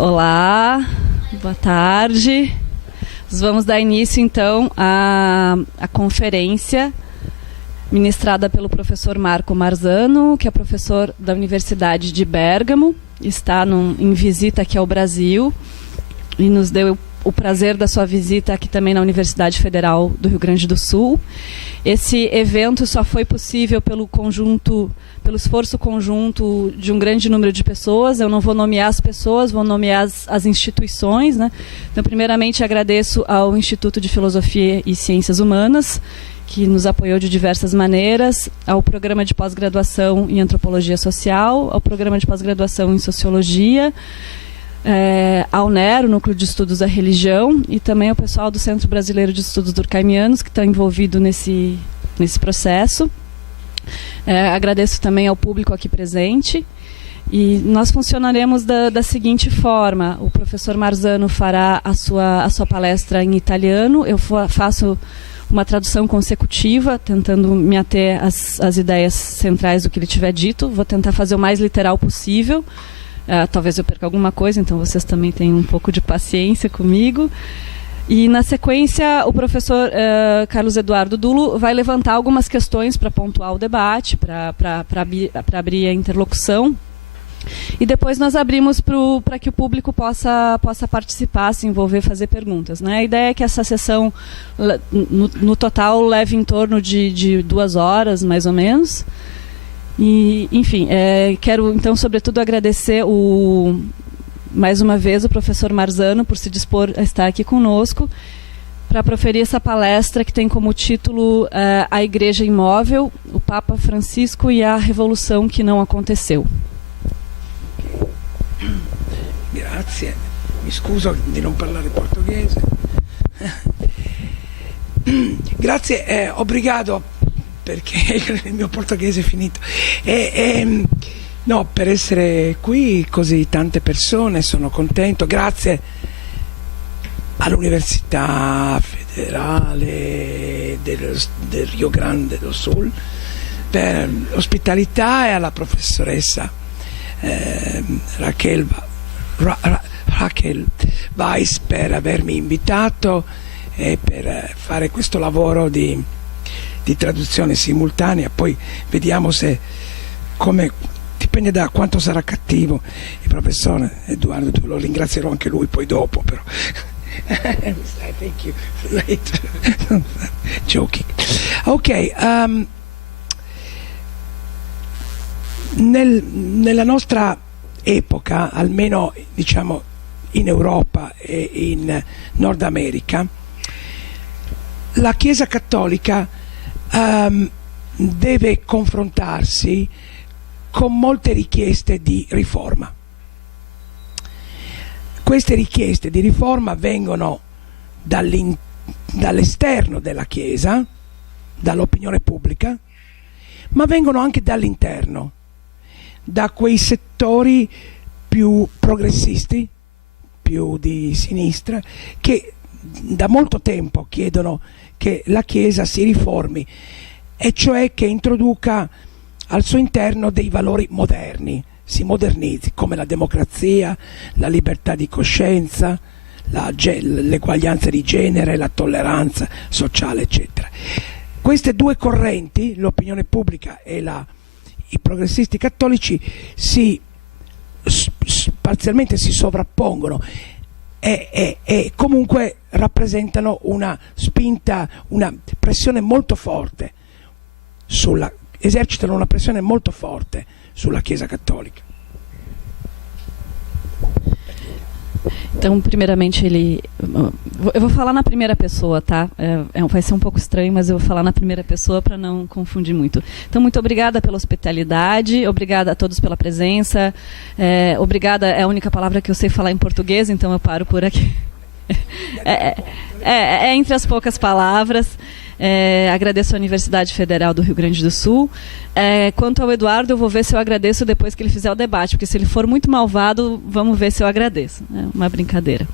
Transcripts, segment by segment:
Olá, boa tarde. Nós vamos dar início, então, à conferência ministrada pelo professor Marco Marzano, que é professor da Universidade de Bérgamo, está em visita aqui ao Brasil e nos deu o prazer da sua visita aqui também na Universidade Federal do Rio Grande do Sul. Esse evento só foi possível pelo esforço conjunto de um grande número de pessoas. Eu não vou nomear as pessoas, vou nomear as instituições, né? Então, primeiramente, agradeço ao Instituto de Filosofia e Ciências Humanas, que nos apoiou de diversas maneiras, ao programa de pós-graduação em Antropologia Social, ao programa de pós-graduação em Sociologia, ao NER, o Núcleo de Estudos da Religião, e também ao pessoal do Centro Brasileiro de Estudos Durkheimianos, que está envolvido nesse processo. Agradeço também ao público aqui presente. E nós funcionaremos da seguinte forma: o professor Marzano fará a sua palestra em italiano, eu faço uma tradução consecutiva, tentando me ater às ideias centrais do que ele tiver dito. Vou tentar fazer o mais literal possível. Talvez eu perca alguma coisa, então vocês também tenham um pouco de paciência comigo. E, na sequência, o professor Carlos Eduardo Dulo vai levantar algumas questões para pontuar o debate, para abrir a interlocução. E depois nós abrimos para que o público possa participar, se envolver, fazer perguntas, né? A ideia é que essa sessão, no total, leve em torno de 2 horas, mais ou menos. E, enfim, quero, então, sobretudo, agradecer mais uma vez o professor Marzano por se dispor a estar aqui conosco para proferir essa palestra que tem como título A Igreja Imóvel, o Papa Francisco e a Revolução que Não Aconteceu. Grazie, mi scuso di non parlare portoghese. Grazie, obrigado, perché il mio portoghese è finito. No, per essere qui, così tante persone, sono contento. Grazie all'Università Federale del Rio Grande do Sul per l'ospitalità e alla professoressa Raquel Weiss per avermi invitato e per fare questo lavoro di traduzione simultanea. Poi vediamo dipende da quanto sarà cattivo il professore Edoardo, lo ringrazierò anche lui poi dopo, però. Thank you later. Joking. Ok, nella nostra epoca, almeno diciamo in Europa e in Nord America, la Chiesa Cattolica deve confrontarsi con molte richieste di riforma. Queste richieste di riforma vengono dall'esterno della Chiesa, dall'opinione pubblica, ma vengono anche dall'interno, da quei settori più progressisti, più di sinistra, che da molto tempo chiedono che la Chiesa si riformi, e cioè che introduca al suo interno dei valori moderni, si modernizzi, come la democrazia, la libertà di coscienza, l'eguaglianza di genere, la tolleranza sociale, eccetera. Queste due correnti, l'opinione pubblica e i progressisti cattolici, parzialmente si sovrappongono e comunque rappresentano una spinta, una pressione molto forte esercitano una pressione molto forte sulla Chiesa Cattolica. Então, primeiramente, eu vou falar na primeira pessoa, tá? Vai ser um pouco estranho, mas eu vou falar na primeira pessoa para não confundir muito. Então, muito obrigada pela hospitalidade, obrigada a todos pela presença. Obrigada é a única palavra que eu sei falar em português, então eu paro por aqui. Entre as poucas palavras. Agradeço a Universidade Federal do Rio Grande do Sul. Quanto ao Eduardo, eu vou ver se eu agradeço depois que ele fizer o debate, porque se ele for muito malvado, vamos ver se eu agradeço. É uma brincadeira.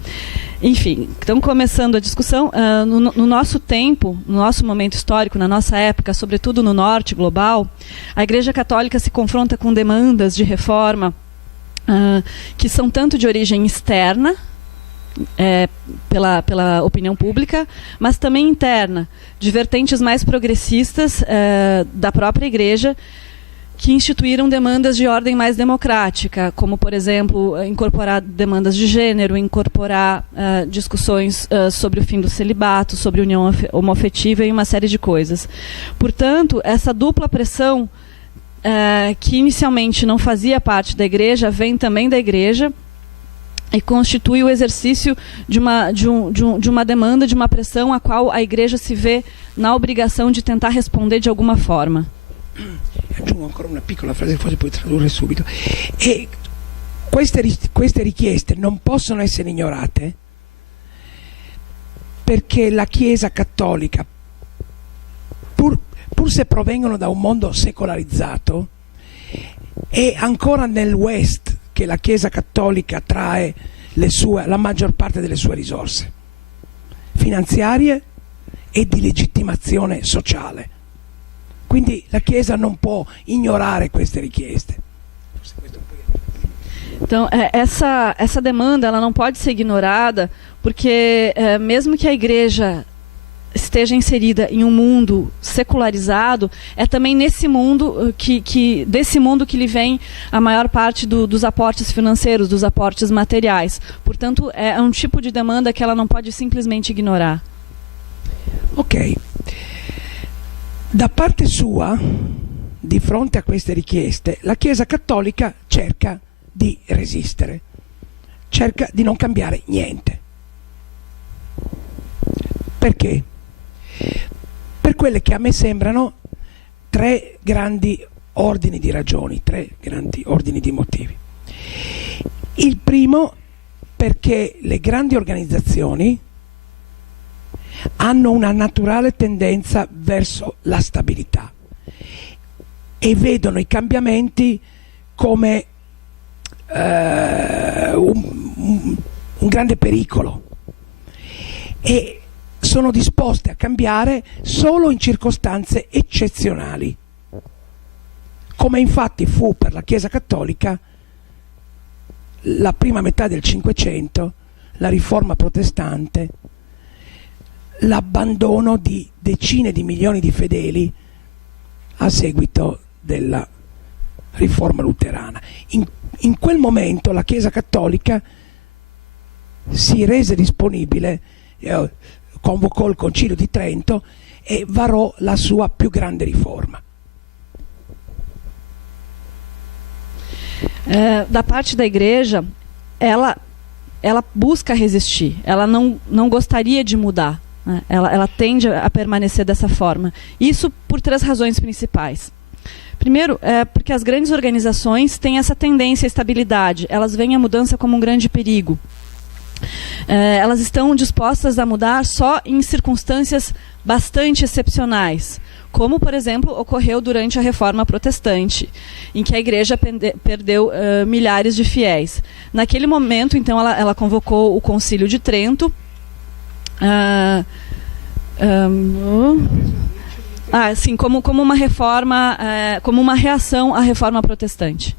Enfim, então, começando a discussão, no nosso tempo, no nosso momento histórico, na nossa época, sobretudo no norte global, a Igreja Católica se confronta com demandas de reforma que são tanto de origem externa, pela opinião pública, mas também interna, de vertentes mais progressistas da própria Igreja, que instituíram demandas de ordem mais democrática, como, por exemplo, incorporar demandas de gênero, incorporar discussões sobre o fim do celibato, sobre união homoafetiva e uma série de coisas. Portanto, essa dupla pressão, que inicialmente não fazia parte da Igreja, vem também da Igreja e constitui o exercício de uma demanda, de uma pressão a qual a Igreja se vê na obrigação de tentar responder de alguma forma. Aggiungo ancora una piccola frase che forse puoi tradurre subito. E queste richieste non possono essere ignorate perché la Chiesa cattolica, pur se provengono da un mondo secolarizzato, è ancora nel West che la Chiesa cattolica trae la maggior parte delle sue risorse finanziarie e di legittimazione sociale. Quindi la Chiesa non può ignorare queste richieste. Então, essa demanda ela não pode ser ignorada, porque mesmo que a Igreja esteja inserida em um mundo secularizado, é também nesse mundo desse mundo que lhe vem a maior parte dos aportes financeiros, dos aportes materiais. Portanto, é um tipo de demanda que ela não pode simplesmente ignorar. Ok. Da parte sua, di fronte a queste richieste, la Chiesa cattolica cerca di resistere, cerca di non cambiare niente. Perché? Per quelle che a me sembrano tre grandi ordini di ragioni, tre grandi ordini di motivi. Il primo, perché le grandi organizzazioni hanno una naturale tendenza verso la stabilità e vedono i cambiamenti come un grande pericolo e sono disposte a cambiare solo in circostanze eccezionali, come infatti fu per la Chiesa cattolica la prima metà del Cinquecento, la riforma protestante, l'abbandono di decine di milioni di fedeli a seguito della riforma luterana. In quel momento la Chiesa cattolica si rese disponibile, convocò il Concilio di Trento e varò la sua più grande riforma. Da parte da Igreja, ela busca resistir, ela não gostaria de mudar, né? Ela tende a permanecer dessa forma. Isso por três razões principais. Primeiro, porque as grandes organizações têm essa tendência à estabilidade, elas veem a mudança como um grande perigo. Elas estão dispostas a mudar só em circunstâncias bastante excepcionais, como, por exemplo, ocorreu durante a Reforma Protestante, em que a Igreja perdeu milhares de fiéis. Naquele momento, então, ela convocou o Concílio de Trento, sim, como uma reforma, como uma reação à Reforma Protestante.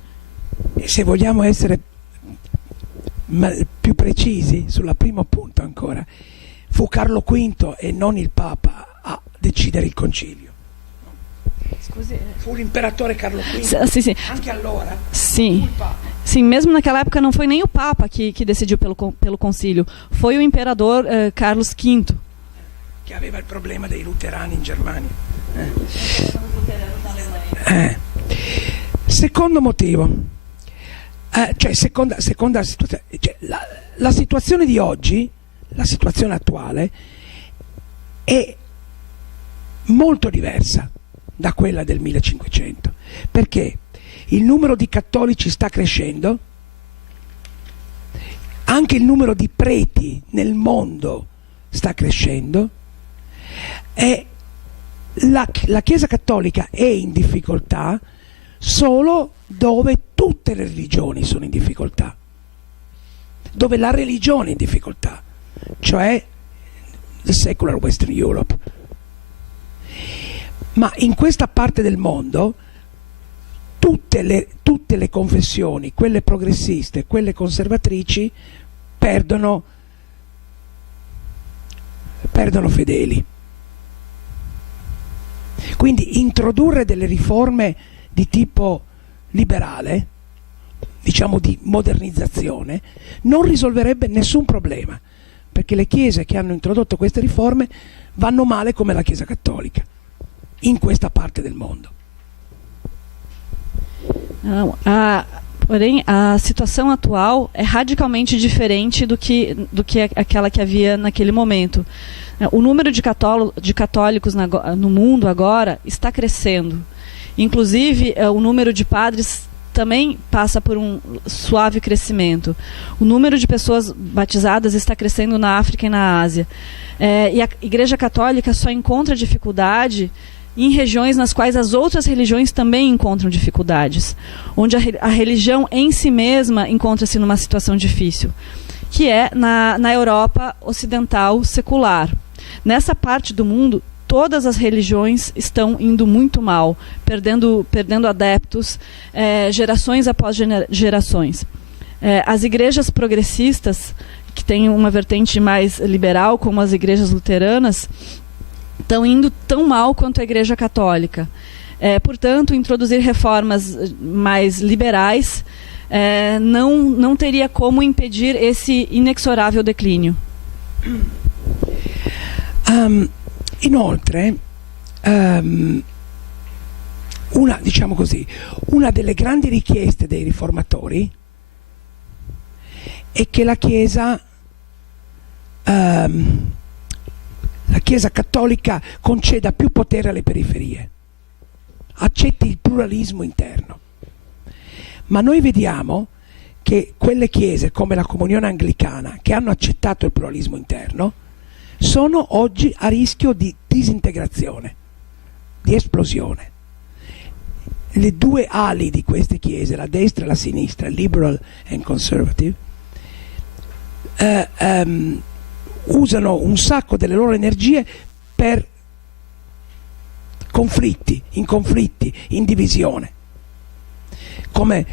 Se vogliamo essere più precisi sul primo punto ancora, fu Carlo V e non il Papa a decidere il concilio. Scusi. Fu l'imperatore Carlo V. Sì. Anche allora. Sim. Sim, mesmo naquela época não foi nem o Papa que decidiu pelo concílio, foi o imperador Carlos V. Che aveva il problema dei luterani in Germania. Secondo motivo. Seconda situazione, la situazione di oggi, la situazione attuale è molto diversa da quella del 1500, perché il numero di cattolici sta crescendo, anche il numero di preti nel mondo sta crescendo e la Chiesa cattolica è in difficoltà solo dove tutte le religioni sono in difficoltà, dove la religione è in difficoltà, cioè the secular Western Europe. Ma in questa parte del mondo tutte le confessioni, quelle progressiste e quelle conservatrici, perdono fedeli. Quindi introdurre delle riforme di tipo liberale, diciamo di modernizzazione, non risolverebbe nessun problema, perché le chiese che hanno introdotto queste riforme vanno male come la Chiesa Cattolica in questa parte del mondo. Porém, a situação atual é radicalmente diferente do que aquela que havia naquele momento. O número de católicos no mundo agora está crescendo. Inclusive, o número de padres também passa por um suave crescimento. O número de pessoas batizadas está crescendo na África e na Ásia. E a Igreja Católica só encontra dificuldade em regiões nas quais as outras religiões também encontram dificuldades, onde a religião em si mesma encontra-se numa situação difícil, que é na Europa ocidental secular. Nessa parte do mundo, todas as religiões estão indo muito mal, perdendo adeptos, gerações após gerações. As igrejas progressistas, que têm uma vertente mais liberal, como as igrejas luteranas, estão indo tão mal quanto a Igreja Católica. Portanto, introduzir reformas mais liberais não teria como impedir esse inexorável declínio. Inoltre, una delle grandi richieste dei riformatori è che la Chiesa cattolica conceda più potere alle periferie, accetti il pluralismo interno. Ma noi vediamo che quelle chiese come la Comunione Anglicana, che hanno accettato il pluralismo interno, sono oggi a rischio di disintegrazione, di esplosione. Le due ali di queste chiese, la destra e la sinistra, liberal and conservative, usano un sacco delle loro energie per conflitti, in divisione. Come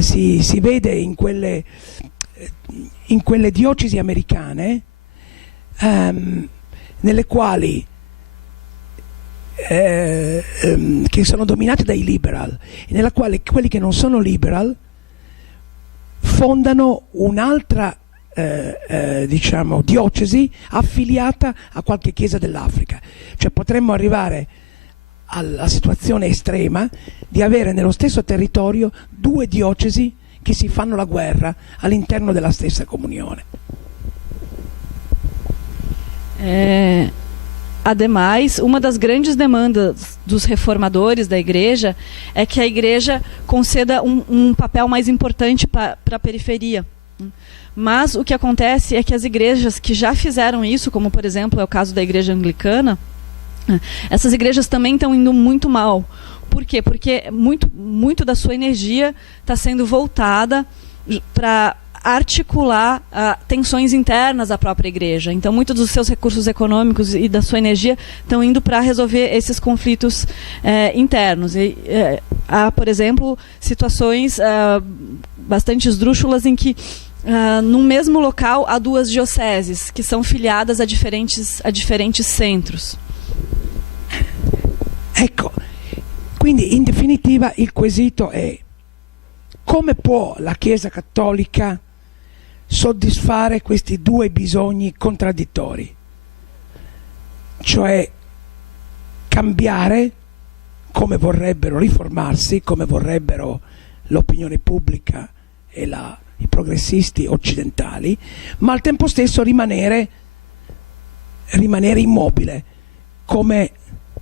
si vede in quelle diocesi americane, nelle quali che sono dominate dai liberal, e nella quale quelli che non sono liberal fondano un'altra diocesi affiliata a qualche chiesa dell'Africa. Cioè potremmo arrivare alla situazione estrema di avere nello stesso territorio due diocesi che si fanno la guerra all'interno della stessa comunione. Ademais, uma das grandes demandas dos reformadores da igreja é que a igreja conceda um papel mais importante para a periferia. Mas o que acontece é que as igrejas que já fizeram isso, como por exemplo é o caso da igreja anglicana, essas igrejas também estão indo muito mal. Por quê? Porque muito da sua energia está sendo voltada para articular tensões internas à própria igreja. Então, muitos dos seus recursos econômicos e da sua energia estão indo para resolver esses conflitos internos. Há, por exemplo, situações bastante esdrúxulas em que no mesmo local há duas dioceses que são filiadas a diferentes centros. Ecco, quindi in definitiva il quesito è: come può la Chiesa Cattolica soddisfare questi due bisogni contraddittori? Cioè cambiare come vorrebbero, riformarsi come vorrebbero l'opinione pubblica e i progressisti occidentali, ma al tempo stesso rimanere immobile, come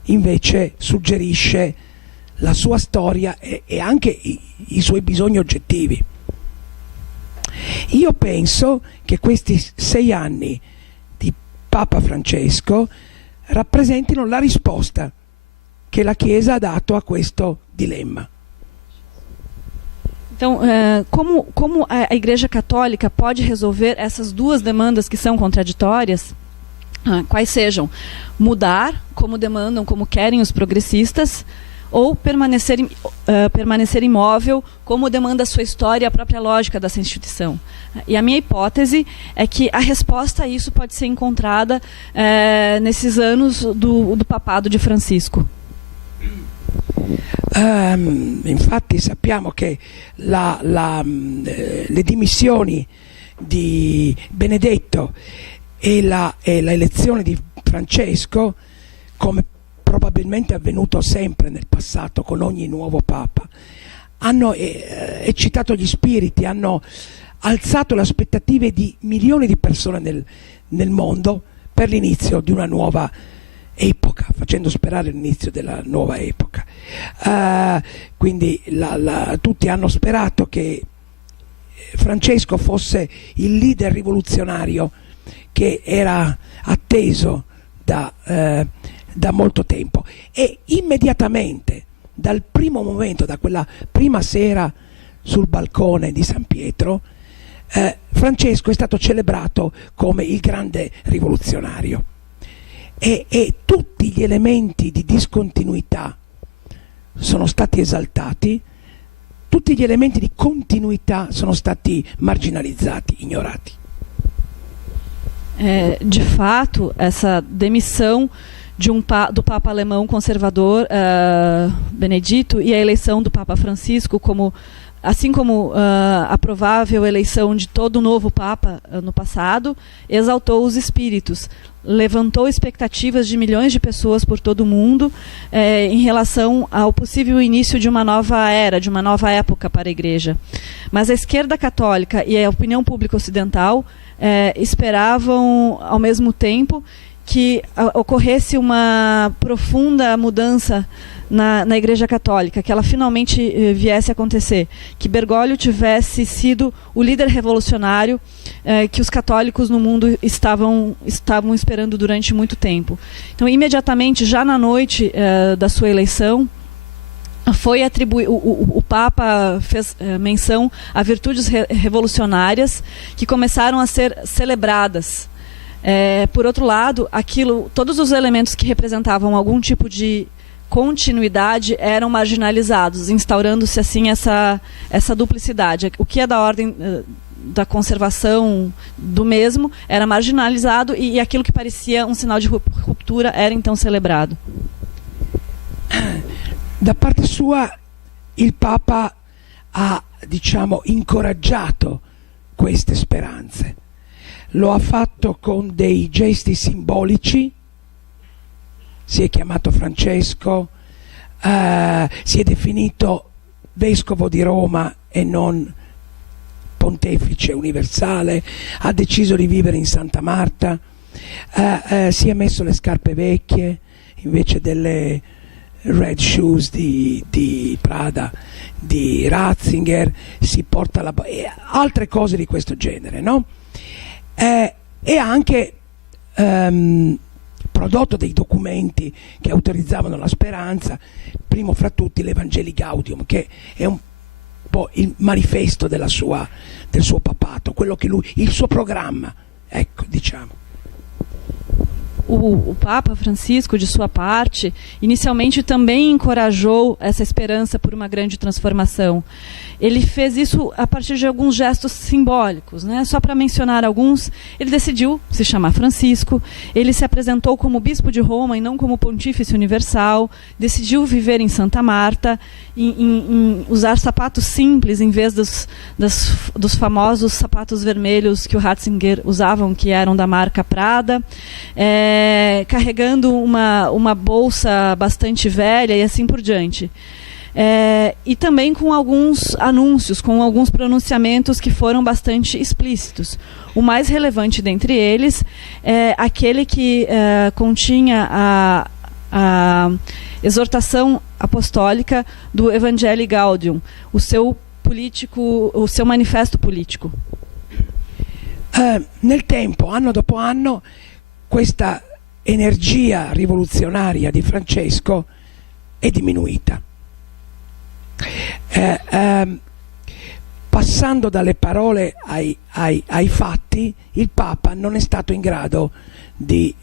invece suggerisce la sua storia e anche i suoi bisogni oggettivi. Io penso che questi 6 anni di Papa Francesco rappresentino la risposta che la Chiesa ha dato a questo dilemma. Então, como a Igreja Católica pode resolver essas duas demandas que são contraditórias? Quais sejam: mudar, como demandam, como querem os progressistas, ou permanecer imóvel, como demanda a sua história e a própria lógica dessa instituição. E a minha hipótese é que a resposta a isso pode ser encontrada nesses anos do papado di Francisco. Infatti sappiamo che le dimissioni di Benedetto e la elezione di Francesco, come probabilmente è avvenuto sempre nel passato con ogni nuovo Papa, hanno eccitato gli spiriti, hanno alzato le aspettative di milioni di persone nel mondo per l'inizio di una nuova epoca, facendo sperare l'inizio della nuova epoca. Quindi tutti hanno sperato che Francesco fosse il leader rivoluzionario che era atteso da molto tempo, e immediatamente dal primo momento, da quella prima sera sul balcone di San Pietro, Francesco è stato celebrato come il grande rivoluzionario. E tutti gli elementi di discontinuità sono stati esaltati, tutti gli elementi di continuità sono stati marginalizzati, ignorati. De fato, essa demissão do Papa alemão conservador Benedito e a eleição do Papa Francisco, assim como a provável eleição de todo o novo Papa no passado, exaltou os espíritos, levantou expectativas de milhões de pessoas por todo o mundo em relação ao possível início de uma nova era, de uma nova época para a Igreja. Mas a esquerda católica e a opinião pública ocidental esperavam, ao mesmo tempo, que ocorresse uma profunda mudança na Igreja Católica, que ela finalmente viesse a acontecer, que Bergoglio tivesse sido o líder revolucionário que os católicos no mundo estavam esperando durante muito tempo. Então, imediatamente, já na noite da sua eleição, foi o Papa fez menção a virtudes revolucionárias que começaram a ser celebradas. Por outro lado, todos os elementos que representavam algum tipo de continuidade eram marginalizados, instaurando-se assim essa duplicidade. O que é da ordem da conservação do mesmo era marginalizado, e aquilo que parecia um sinal de ruptura era então celebrado. Da parte sua, il Papa ha, incoraggiato queste speranze. Lo ha fatto con dei gesti simbolici. Si è chiamato Francesco, si è definito vescovo di Roma e non pontefice universale, ha deciso di vivere in Santa Marta, si è messo le scarpe vecchie invece delle red shoes di Prada, di Ratzinger, si porta altre cose di questo genere, no? E anche prodotto dei documenti che autorizzavano la speranza, primo fra tutti l'Evangelii Gaudium, che è un po' il manifesto del suo papato, quello che il suo programma, ecco, diciamo. O Papa Francisco, de sua parte, inicialmente também encorajou essa esperança por uma grande transformação. Ele fez isso a partir de alguns gestos simbólicos, né? Só para mencionar alguns, ele decidiu se chamar Francisco, ele se apresentou como bispo de Roma e não como pontífice universal, decidiu viver em Santa Marta, em usar sapatos simples em vez dos famosos sapatos vermelhos que o Ratzinger usavam, que eram da marca Prada, carregando uma bolsa bastante velha e assim por diante. E também com alguns anúncios, com alguns pronunciamentos que foram bastante explícitos. O mais relevante dentre eles é aquele que continha a exortação apostólica do Evangelii Gaudium, o seu manifesto político. Nel tempo, anno dopo anno, questa energia rivoluzionaria di Francesco è diminuita. Passando dalle parole ai fatti, il Papa non è stato in grado di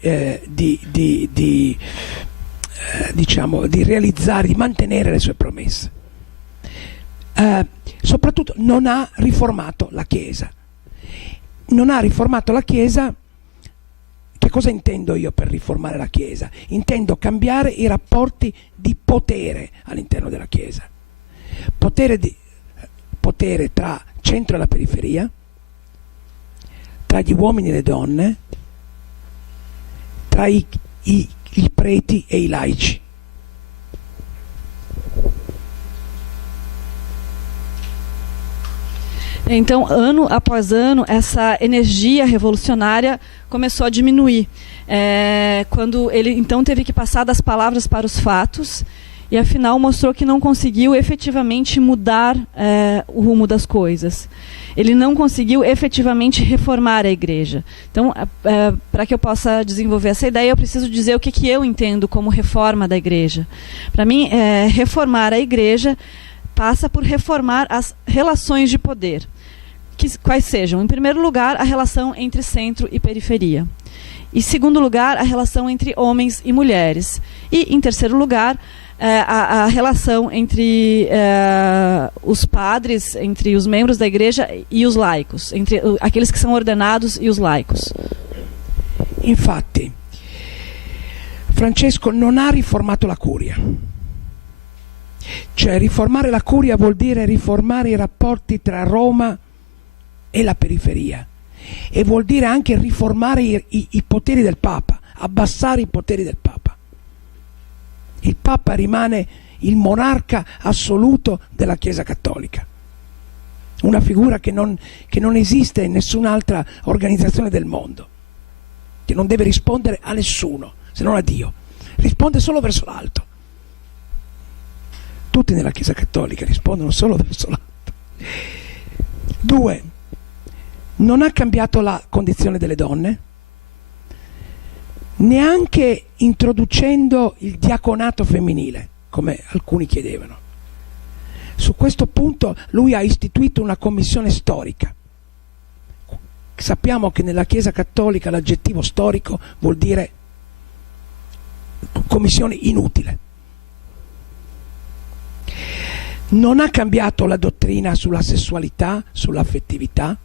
diciamo, di realizzare, di mantenere le sue promesse. Soprattutto non ha riformato la Chiesa. Non ha riformato la Chiesa. Che cosa intendo io per riformare la Chiesa? Intendo cambiare i rapporti di potere all'interno della Chiesa. Potere tra centro e la periferia, tra gli uomini e le donne, tra i preti e i laici. Então, ano após ano, essa energia revolucionária começou a diminuir. Quando ele então teve que passar das palavras para os fatos, e afinal mostrou que não conseguiu efetivamente mudar o rumo das coisas. Ele não conseguiu efetivamente reformar a igreja. Então, para que eu possa desenvolver essa ideia, eu preciso dizer o que eu entendo como reforma da igreja. Para mim, reformar a igreja passa por reformar as relações de poder. Quais sejam? Em primeiro lugar, a relação entre centro e periferia. Em segundo lugar, a relação entre homens e mulheres. E, em terceiro lugar, a relação entre os padres, entre os membros da igreja e os laicos, entre aqueles que são ordenados e os laicos. Infatti, Francesco non ha riformato la curia. Cioè, riformare la curia vuol dire riformare i rapporti tra Roma e la periferia, e vuol dire anche riformare i poteri del Papa, abbassare i poteri del Papa. Il Papa rimane il monarca assoluto della Chiesa Cattolica, una figura che non esiste in nessun'altra organizzazione del mondo, che non deve rispondere a nessuno se non a Dio, risponde solo verso l'alto. Tutti nella Chiesa Cattolica rispondono solo verso l'alto. 2. Non ha cambiato la condizione delle donne, neanche introducendo il diaconato femminile, come alcuni chiedevano. Su questo punto lui ha istituito una commissione storica. Sappiamo che nella Chiesa Cattolica l'aggettivo storico vuol dire commissione inutile. Non ha cambiato la dottrina sulla sessualità, sull'affettività,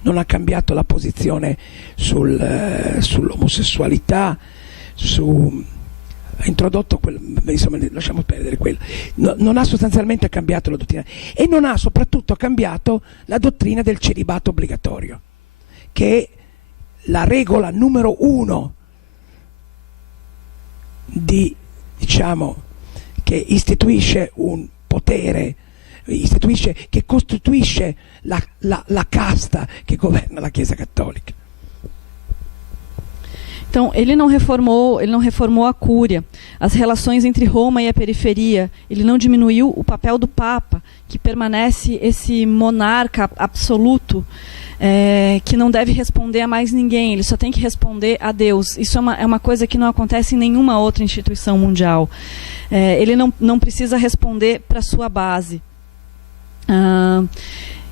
non ha cambiato la posizione sull'omosessualità, ha introdotto insomma, lasciamo perdere quello. Non ha sostanzialmente cambiato la dottrina, e non ha soprattutto cambiato la dottrina del celibato obbligatorio, che è la regola numero 1 che istituisce un potere, che costituisce la casta che governa la Chiesa Cattolica. Então, ele não reformou a cúria, as relações entre Roma e a periferia. Ele não diminuiu o papel do Papa, que permanece esse monarca absoluto, que não deve responder a mais ninguém. Ele só tem que responder a Deus. Isso é uma coisa que não acontece em nenhuma outra instituição mundial. Ele não precisa responder para a sua base.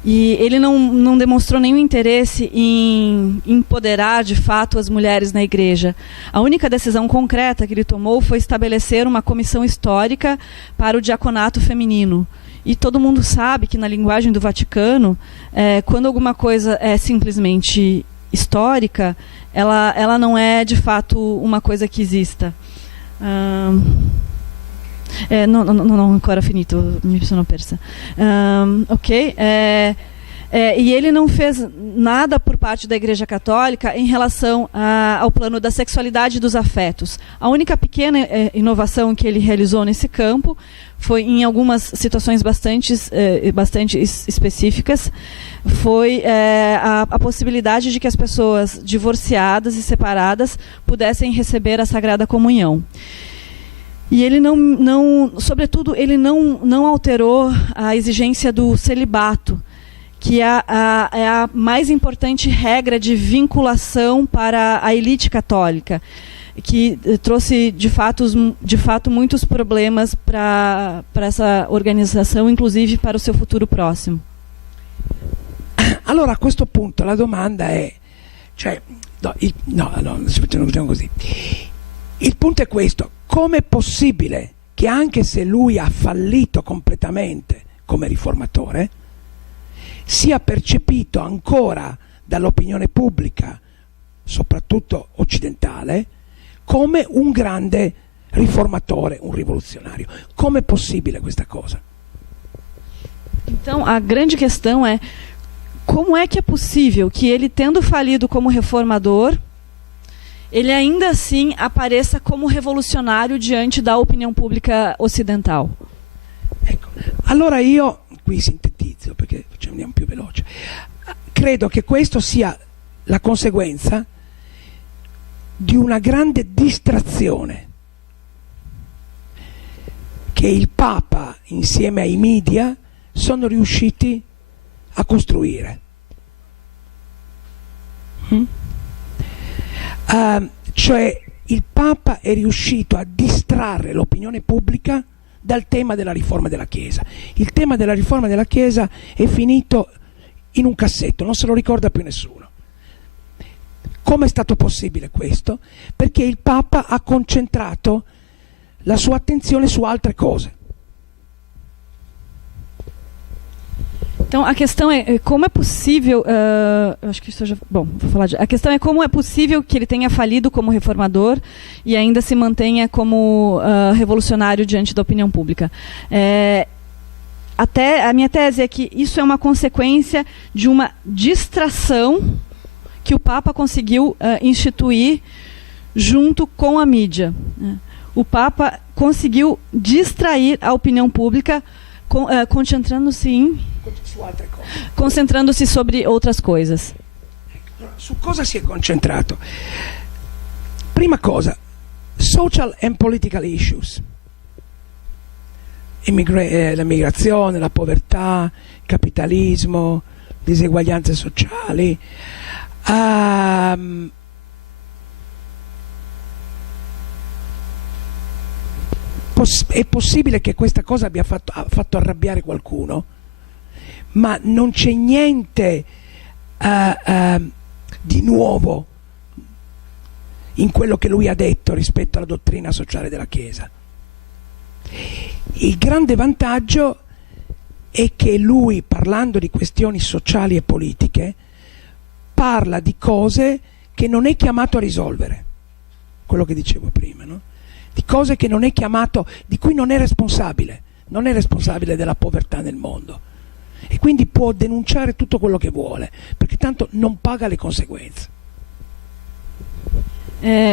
E ele não demonstrou nenhum interesse em empoderar de fato as mulheres na igreja. A única decisão concreta que ele tomou foi estabelecer uma comissão histórica para o diaconato feminino. E todo mundo sabe que na linguagem do Vaticano, quando alguma coisa é simplesmente histórica, ela não é de fato uma coisa que exista. Non ancora finito, mi sono persa. Ok. E ele não fez nada por parte da Igreja Católica em relação ao plano da sexualidade e dos afetos. A única pequena inovação que ele realizou nesse campo foi, em algumas situações bastante específicas, foi a possibilidade de que as pessoas divorciadas e separadas pudessem receber a Sagrada Comunhão. E ele sobretudo, ele não alterou a exigência do celibato, que é a mais importante regra de vinculação para a elite católica, que trouxe de fato muitos problemas para essa organização, inclusive para o seu futuro próximo. Allora, a questo punto la domanda è, cioè, diciamo così, il punto è questo: Com'è possibile che anche se lui ha fallito completamente come riformatore, sia percepito ancora dall'opinione pubblica, soprattutto occidentale, come un grande riformatore, um revolucionário? Como é possível esta coisa? Então, a grande questão é como é que é possível que ele, tendo falido como reformador, ele ainda assim apareça como revolucionário diante da opinião pública ocidental? Ecco, allora io qui sintetizzo perché andiamo più veloce. Credo che questo sia la conseguenza di una grande distrazione che il Papa insieme ai media sono riusciti a costruire. Cioè il Papa è riuscito a distrarre l'opinione pubblica dal tema della riforma della Chiesa. Il tema della riforma della Chiesa è finito in un cassetto, non se lo ricorda più nessuno. Come è stato possibile questo? Perché il Papa ha concentrato la sua attenzione su altre cose. Então, a questão é como é possível... acho que isso já... Bom, vou falar a questão é como é possível que ele tenha falido como reformador e ainda se mantenha como revolucionário diante da opinião pública. Até a minha tese é que isso é uma consequência de uma distração que o Papa conseguiu instituir junto com a mídia. O Papa conseguiu distrair a opinião pública concentrando-se sobre outras coisas. Su cosa si è concentrato? Prima cosa, social and political issues. La migrazione, la povertà, capitalismo, diseguaglianze sociali. È possibile che questa cosa abbia fatto arrabbiare qualcuno, ma non c'è niente di nuovo in quello che lui ha detto rispetto alla dottrina sociale della Chiesa. Il grande vantaggio è che lui, parlando di questioni sociali e politiche, parla di cose che non è chiamato a risolvere, quello che dicevo prima, no? Di cose che non è chiamato, di cui non è responsabile della povertà nel mondo, e quindi può denunciare tutto quello che vuole, perché tanto non paga le conseguenze.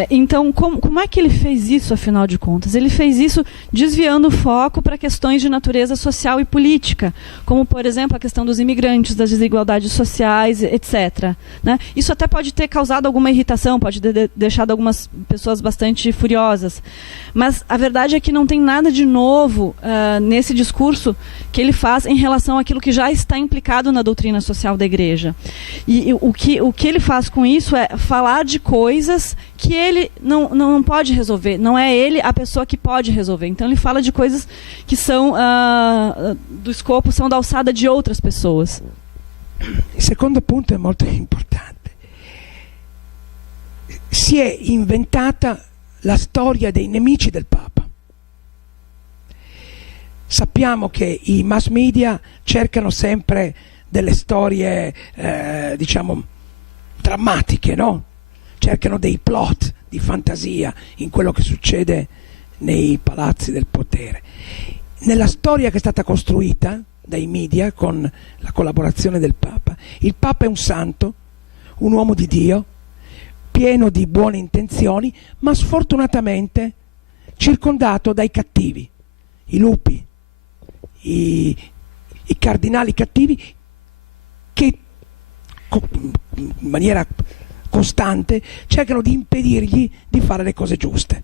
Então, como é que ele fez isso, afinal de contas? Ele fez isso desviando o foco para questões de natureza social e política, como, por exemplo, a questão dos imigrantes, das desigualdades sociais, etc. Né? Isso até pode ter causado alguma irritação, pode ter deixado algumas pessoas bastante furiosas. Mas a verdade é que não tem nada de novo nesse discurso que ele faz em relação àquilo que já está implicado na doutrina social da Igreja. E o que ele faz com isso é falar de coisas que ele não pode resolver, não é ele a pessoa que pode resolver. Então ele fala de coisas que são do escopo, são da alçada de outras pessoas. Il secondo punto è molto importante. Si è inventata la storia dei nemici del Papa. Sappiamo che i mass media cercano sempre delle storie, diciamo, drammatiche, no? Cercano dei plot di fantasia in quello che succede nei palazzi del potere. Nella storia che è stata costruita dai media con la collaborazione del Papa, il Papa è un santo, un uomo di Dio, pieno di buone intenzioni, ma sfortunatamente circondato dai cattivi, i lupi, i cardinali cattivi che in maniera costante cercano di impedirgli di fare le cose giuste.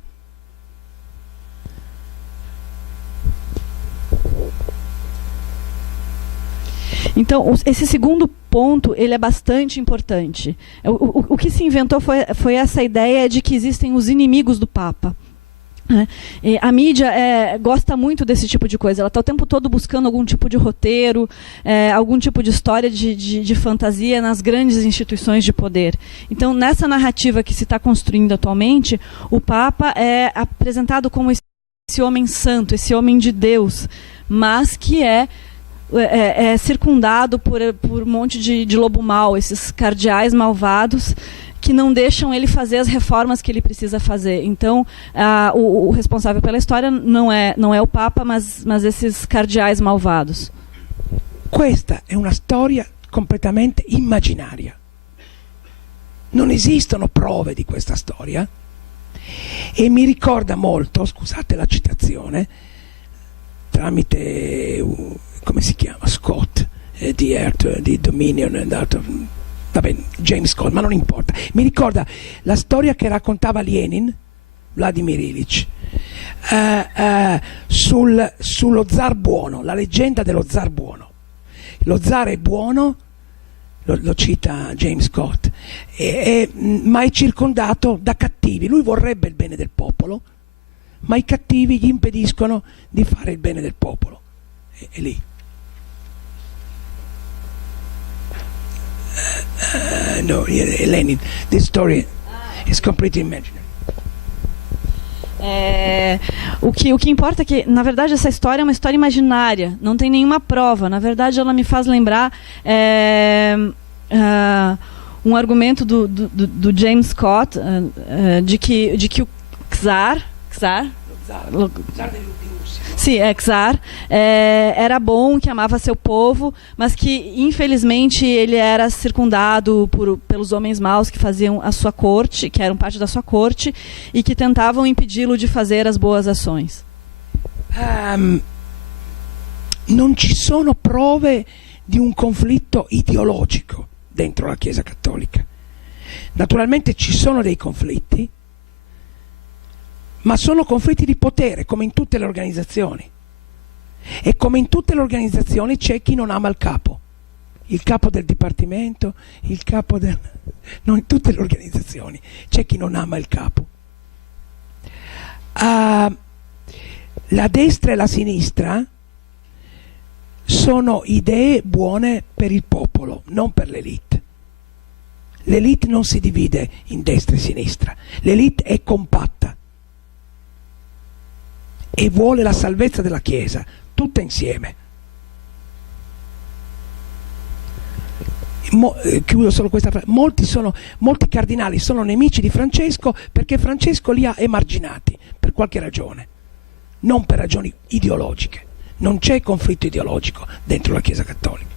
Então, esse segundo ponto, ele é bastante importante. O que se inventou foi essa ideia de que existem os inimigos do Papa. E a mídia gosta muito desse tipo de coisa. Ela está o tempo todo buscando algum tipo de roteiro, algum tipo de história de fantasia nas grandes instituições de poder. Então, nessa narrativa que se está construindo atualmente, o Papa é apresentado como esse homem santo, esse homem de Deus, mas que é circundado por um monte de lobo mau, esses cardeais malvados, que não deixam ele fazer as reformas que ele precisa fazer. Então, o responsável pela história não é o Papa, mas esses cardeais malvados. Questa è una storia completamente immaginaria. Non esistono prove di questa storia e mi ricorda molto, scusate la citazione, tramite, come si chiama, Scott, di Earth, di Dominion, vabbè, James Scott, ma non importa. Mi ricorda la storia che raccontava Lenin, Vladimir Ilyich, sullo zar buono, la leggenda dello zar buono. Lo zar è buono, lo cita James Scott, ma è circondato da cattivi. Lui vorrebbe il bene del popolo, ma i cattivi gli impediscono di fare il bene del popolo. È lì. No, Lenin, this story is completely imaginary. O que importa é que, na verdade, essa história é uma história imaginária, não tem nenhuma prova. Na verdade, ela me faz lembrar um argumento do James Scott, de que o czar Sim, czar era bom, que amava seu povo, mas que, infelizmente, ele era circundado pelos homens maus que faziam a sua corte, que eram parte da sua corte, e que tentavam impedi-lo de fazer as boas ações. Non ci sono prove di un conflitto ideologico dentro la Chiesa Cattolica. Naturalmente ci sono dei conflitti, ma sono conflitti di potere, come in tutte le organizzazioni. E come in tutte le organizzazioni c'è chi non ama il capo del dipartimento, il capo del... No, in tutte le organizzazioni c'è chi non ama il capo. La destra e la sinistra sono idee buone per il popolo, non per l'elite. L'elite non si divide in destra e sinistra, l'elite è compatta e vuole la salvezza della Chiesa, tutta insieme. Chiudo solo questa frase. Molti cardinali sono nemici di Francesco perché Francesco li ha emarginati per qualche ragione, non per ragioni ideologiche. Non c'è conflitto ideologico dentro la Chiesa Cattolica.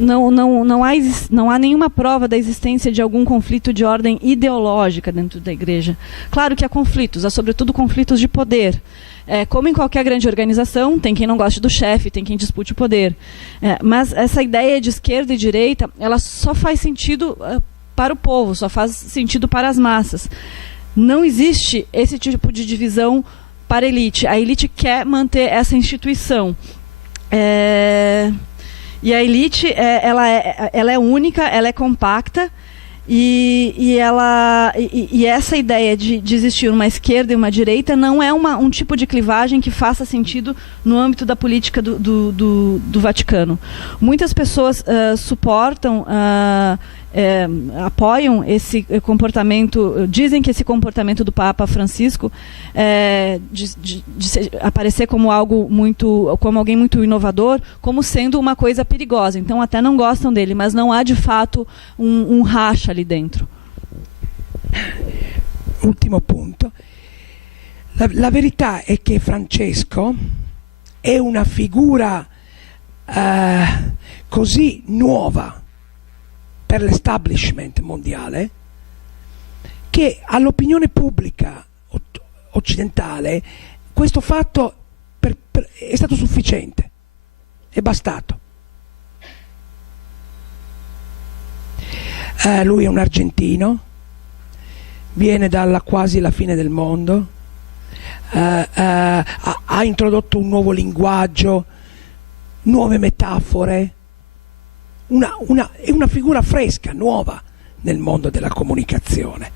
Não há nenhuma prova da existência de algum conflito de ordem ideológica dentro da igreja. Claro que há conflitos, há sobretudo conflitos de poder. Como em qualquer grande organização, tem quem não goste do chefe, tem quem dispute o poder. Mas essa ideia de esquerda e direita, ela só faz sentido para o povo, só faz sentido para as massas. Não existe esse tipo de divisão para a elite. A elite quer manter essa instituição. E a elite, ela é única, ela é compacta, e essa ideia de existir uma esquerda e uma direita não é um tipo de clivagem que faça sentido no âmbito da política do Vaticano. Muitas pessoas suportam, apoiam esse comportamento, dizem que esse comportamento do Papa Francisco de aparecer como como alguém muito inovador, como sendo uma coisa perigosa. Então até não gostam dele, mas não há de fato um racha ali dentro. Ultimo punto. La verità è che Francesco è una figura così nuova per l'establishment mondiale che all'opinione pubblica occidentale questo fatto è stato sufficiente, è bastato. Lui è un argentino, viene dalla quasi la fine del mondo, ha introdotto un nuovo linguaggio, nuove metafore. È una figura fresca, nuova nel mondo della comunicazione.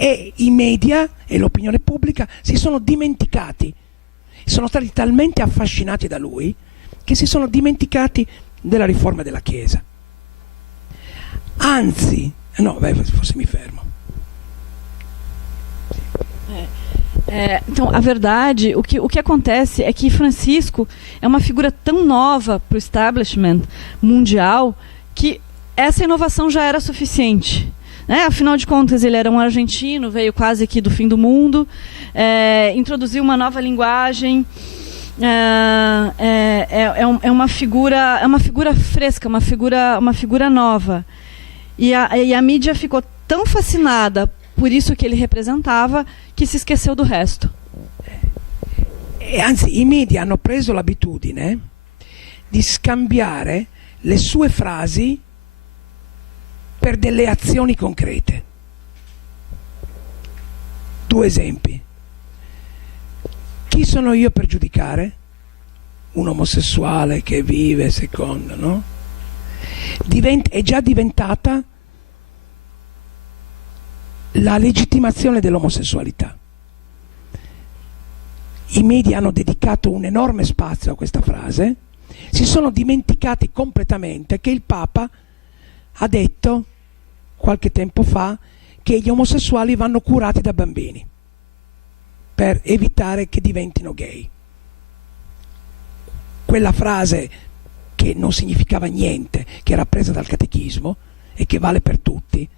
e i media e l'opinione pubblica si sono dimenticati, sono stati talmente affascinati da lui che si sono dimenticati della riforma della Chiesa. Anzi, no, forse mi fermo. Então, a verdade, o que acontece é que Francisco é uma figura tão nova para o establishment mundial que essa inovação já era suficiente. Afinal de contas, ele era um argentino, veio quase aqui do fim do mundo, introduziu uma nova linguagem, é uma figura fresca, uma figura nova. E a mídia ficou tão fascinada por isso que ele representava che si esqueceu do resto. E anzi, i media hanno preso l'abitudine di scambiare le sue frasi per delle azioni concrete. 2 esempi. Chi sono io per giudicare? Un omosessuale che vive secondo, no? È già diventata la legittimazione dell'omosessualità. I media hanno dedicato un enorme spazio a questa frase, si sono dimenticati completamente che il Papa ha detto qualche tempo fa che gli omosessuali vanno curati da bambini per evitare che diventino gay. Quella frase che non significava niente, che era presa dal catechismo e che vale per tutti.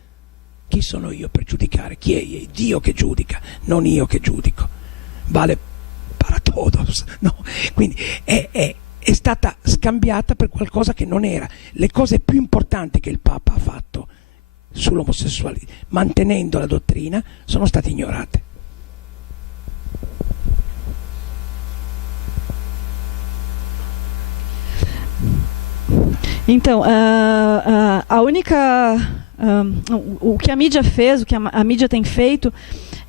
Chi sono io per giudicare? Chi è Dio che giudica, non io che giudico. Vale para todos, no? Quindi è stata scambiata per qualcosa che non era. Le cose più importanti che il Papa ha fatto sull'omosessualità, mantenendo la dottrina, sono state ignorate. Então, a única... o que a mídia fez, o que a mídia tem feito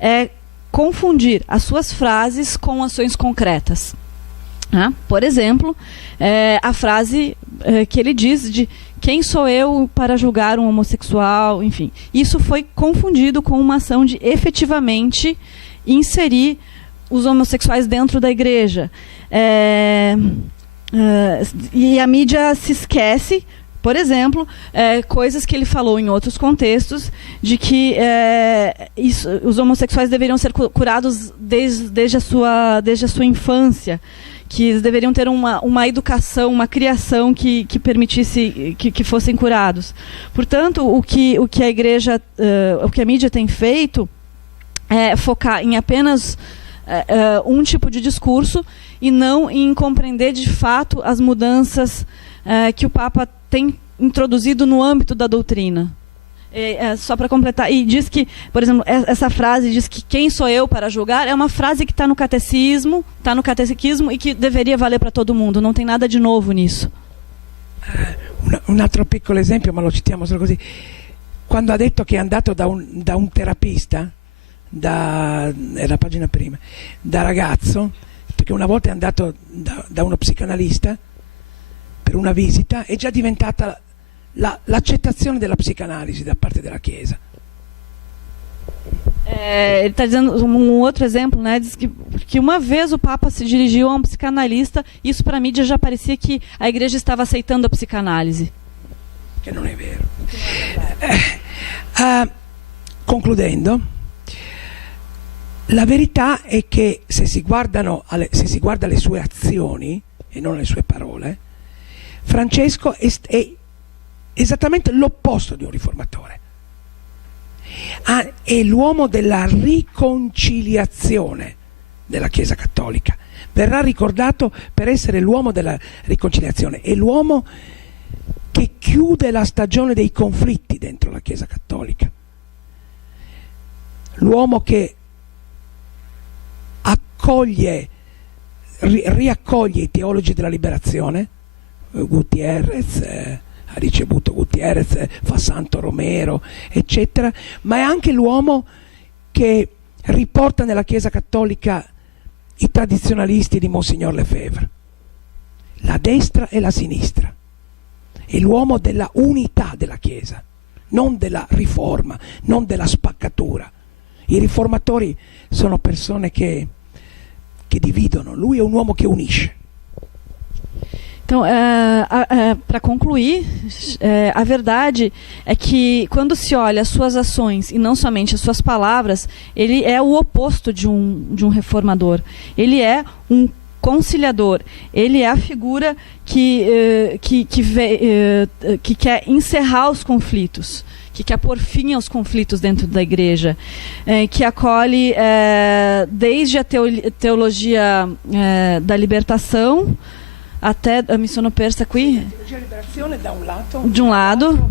é confundir as suas frases com ações concretas. Por exemplo, a frase que ele diz de quem sou eu para julgar um homossexual, enfim. Isso foi confundido com uma ação de efetivamente inserir os homossexuais dentro da igreja. E a mídia se esquece, por exemplo, coisas que ele falou em outros contextos, de que os homossexuais deveriam ser curados desde a sua infância, que eles deveriam ter uma educação, uma criação que permitisse que fossem curados. Portanto, o que a igreja, o que a mídia tem feito é focar em apenas um tipo de discurso e não em compreender de fato as mudanças que o Papa tem introduzido no âmbito da doutrina. Só para completar, e diz que, por exemplo, essa frase diz que quem sou eu para julgar é uma frase que está no catecismo e que deveria valer para todo mundo, não tem nada de novo nisso. Un altro piccolo esempio, ma lo citiamo solo così. Quando ha detto che è andato da un terapista, era pagina prima, da ragazzo, perché una volta è andato da uno psicanalista per una visita, è già diventata l'accettazione della psicanalisi da parte della Chiesa. Ele está dizendo outro exemplo, né? Diz que uma vez o Papa se dirigiu a um psicanalista, isso para a mídia já parecia que a igreja estava aceitando a psicanálise. Che non è vero. Concludendo, la verità è che se si guarda le sue azioni e non le sue parole, Francesco è esattamente l'opposto di un riformatore. È l'uomo della riconciliazione della Chiesa Cattolica. Verrà ricordato per essere l'uomo della riconciliazione. È l'uomo che chiude la stagione dei conflitti dentro la Chiesa Cattolica. L'uomo che riaccoglie i teologi della liberazione, Gutierrez, ha ricevuto Gutierrez, fa Santo Romero, eccetera, ma è anche l'uomo che riporta nella Chiesa Cattolica i tradizionalisti di Monsignor Lefebvre, la destra e la sinistra. È l'uomo della unità della Chiesa, non della riforma, non della spaccatura. I riformatori sono persone che dividono, lui è un uomo che unisce. Então, para concluir, a verdade é que quando se olha as suas ações e não somente as suas palavras, ele é o oposto de um reformador. Ele é um conciliador. Ele é a figura que quer encerrar os conflitos, que quer pôr fim aos conflitos dentro da igreja, que acolhe desde a teologia da libertação até a missão persa qui de um lado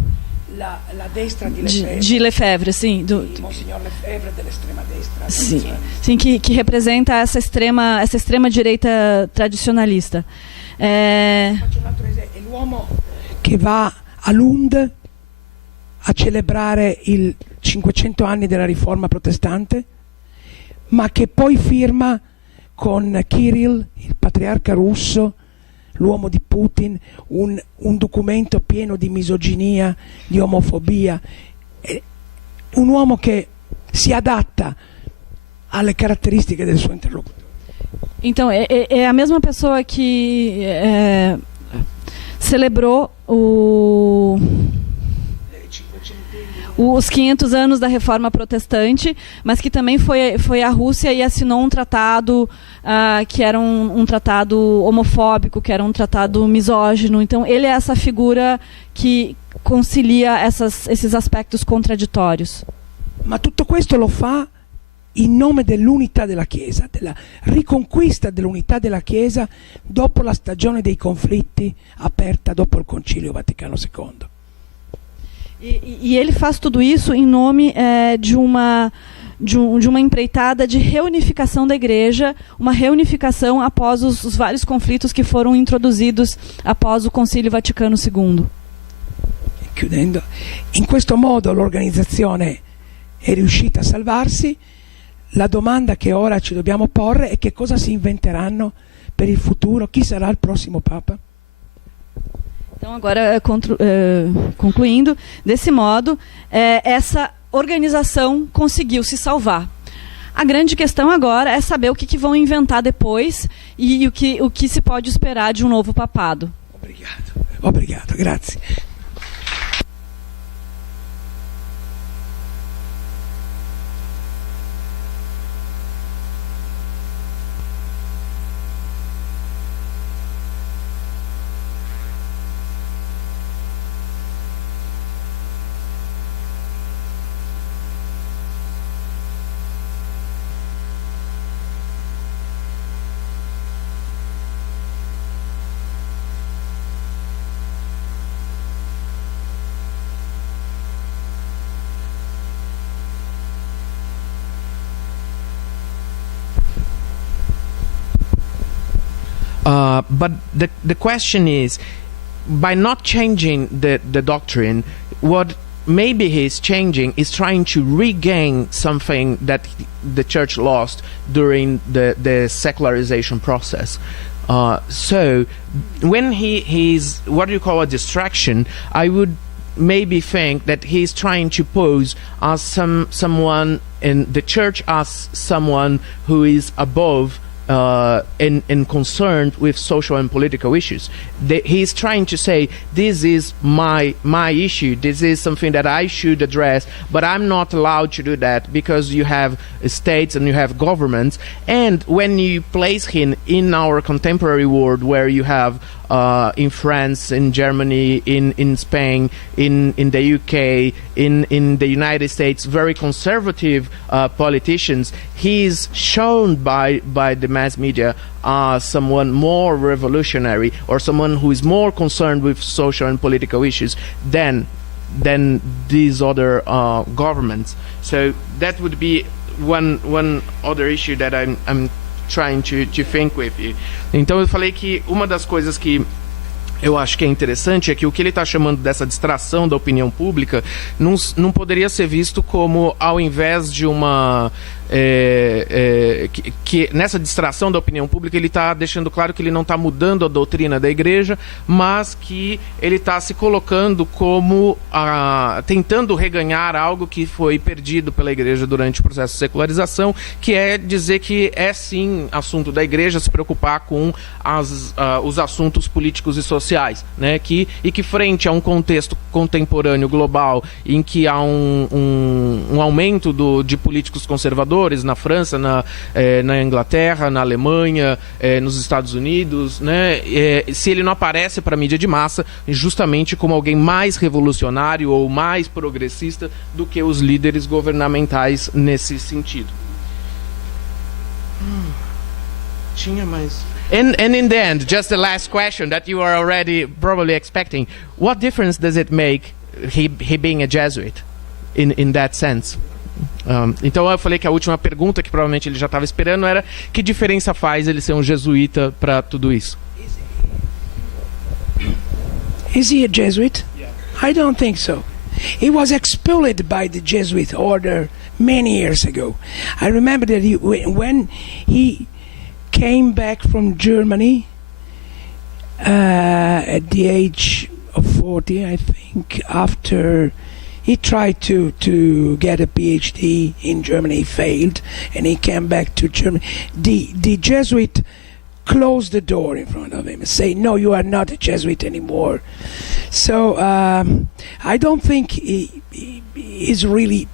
la destra de Lefebvre, sim, Monsignor Lefebvre dell'estrema destra, sim, que representa essa extrema direita tradicionalista. Faccio un altro esempio, è l'uomo che va a Lund a celebrare i 500 anni della riforma protestante, ma che poi firma con Kirill, il patriarca russo, l'uomo di Putin, un documento pieno di misoginia, di omofobia, un uomo che si adatta alle caratteristiche del suo interlocutore. Então, é a mesma pessoa que celebrou os 500 anos da Reforma Protestante, mas que também foi à Rússia e assinou um tratado que era um tratado homofóbico, que era um tratado misógino. Então, ele é essa figura que concilia esses aspectos contraditórios. Ma tutto questo lo fa in nome dell'unità della Chiesa, della riconquista dell'unità della Chiesa dopo la stagione dei conflitti aperta dopo il Concilio Vaticano II. E ele faz tudo isso em nome de uma empreitada de reunificação da igreja, uma reunificação após os vários conflitos que foram introduzidos após o Concílio Vaticano II. Chiudendo, in questo modo l'organizzazione è riuscita a salvarsi. La domanda che ora ci dobbiamo porre è che cosa si inventeranno per il futuro, chi sarà il prossimo Papa? Então, agora, concluindo, desse modo, essa organização conseguiu se salvar. A grande questão agora é saber o que vão inventar depois e o que se pode esperar de um novo papado. Obrigado, grazie. But the question is, by not changing the doctrine, what maybe he's changing is trying to regain something that the church lost during the secularization process. So when he's what you call a distraction, I would maybe think that he's trying to pose as someone in the church, as someone who is above and concerned with social and political issues. He's trying to say, this is my issue, this is something that I should address, but I'm not allowed to do that because you have states and you have governments. And when you place him in our contemporary world, where you have in France, in Germany, in Spain, in the UK, in the United States, very conservative politicians, he's shown by the mass media as someone more revolutionary or someone who is more concerned with social and political issues than these other governments. So that would be one other issue that I'm trying to think with you. Então eu falei que uma das coisas que eu acho que é interessante é que o que ele está chamando dessa distração da opinião pública não poderia ser visto como, ao invés de uma que nessa distração da opinião pública ele está deixando claro que ele não está mudando a doutrina da igreja, mas que ele está se colocando como tentando reganhar algo que foi perdido pela igreja durante o processo de secularização, que é dizer que é sim assunto da igreja se preocupar com os assuntos políticos e sociais, né? E que frente a um contexto contemporâneo global em que há um aumento de políticos conservadores na França, na Inglaterra, na Alemanha, nos Estados Unidos, né? Se ele não aparece para a mídia de massa justamente como alguém mais revolucionário ou mais progressista do que os líderes governamentais nesse sentido. Tinha mais... And in the end, just the last question that you are already probably expecting. What difference does it make he being a Jesuit in that sense? Então eu falei que a última pergunta que provavelmente ele já estava esperando era: que diferença faz ele ser um jesuíta para tudo isso? Is he a Jesuit? Yeah. I don't think so. He was expelled by the Jesuit order many years ago. I remember that when he came back from Germany at the age of 40, I think, after he tried to get a PhD in Germany, he failed, and he came back to Germany. The Jesuit closed the door in front of him and say, "No, you are not a Jesuit anymore." So I don't think he is really,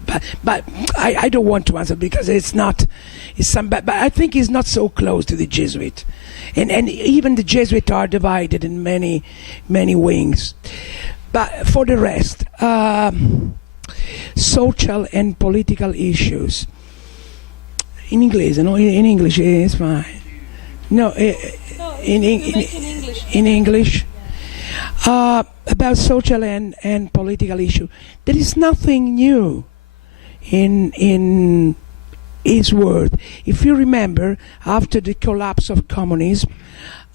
but I don't want to answer because it's not. But I think he's not so close to the Jesuit, and even the Jesuits are divided in many wings. But for the rest, social and political issues. In English, no, in English it's fine. No, in English. About social and political issue, there is nothing new in his word. If you remember, after the collapse of communism,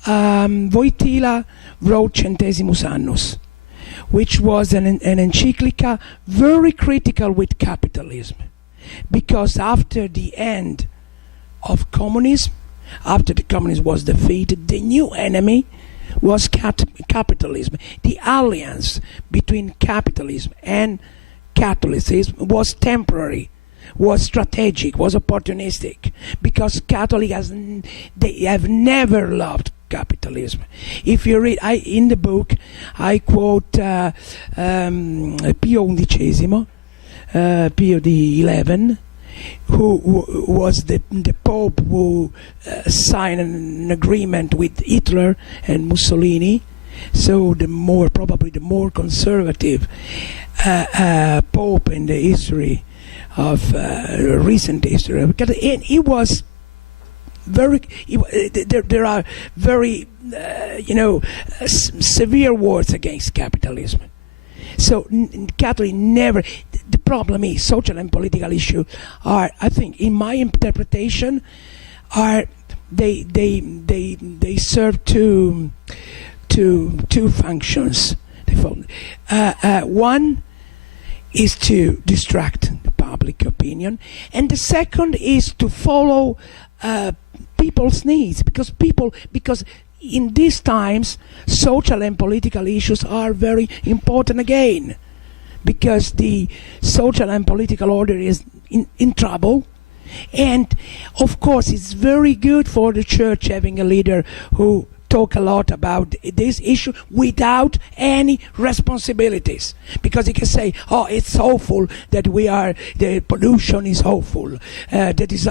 Wojtyla wrote Centesimus Annus, which was an encyclica very critical with capitalism, because after the end of communism, after the communism was defeated, the new enemy was capitalism. The alliance between capitalism and Catholicism was temporary, was strategic, was opportunistic, because Catholics they have never loved capitalism. If you read, in the book, I quote Pio XI, Pio XI, who was the Pope who signed an agreement with Hitler and Mussolini. So probably the more conservative Pope in the history of recent history. Because he was very. There are very severe words against capitalism. So Catholic never. The problem is social and political issues are, I think, in my interpretation, are they serve two functions. One is to distract the public opinion, and the second is to follow people's needs, because in these times, social and political issues are very important again, because the social and political order is in trouble. And of course, it's very good for the church having a leader who talk a lot about this issue without any responsibilities, because he can say, "Oh, it's awful that the pollution is awful, that is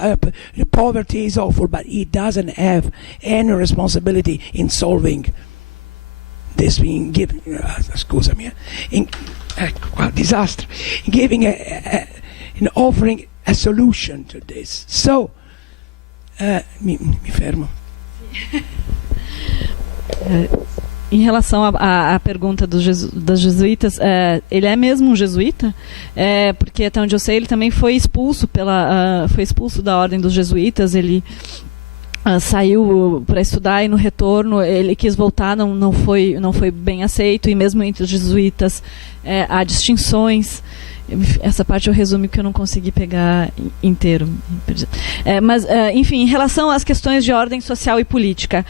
poverty is awful," but he doesn't have any responsibility in solving this, being given. Disaster, giving offering a solution to this. So, mi fermo. Em relação à pergunta das jesuítas, ele é mesmo um jesuíta? Porque até onde eu sei, ele também foi expulso da ordem dos jesuítas. Ele saiu para estudar e no retorno ele quis voltar, não foi bem aceito, e mesmo entre os jesuítas há distinções. Essa parte eu resumi porque eu não consegui pegar inteiro. Mas, enfim, em relação às questões de ordem social e política,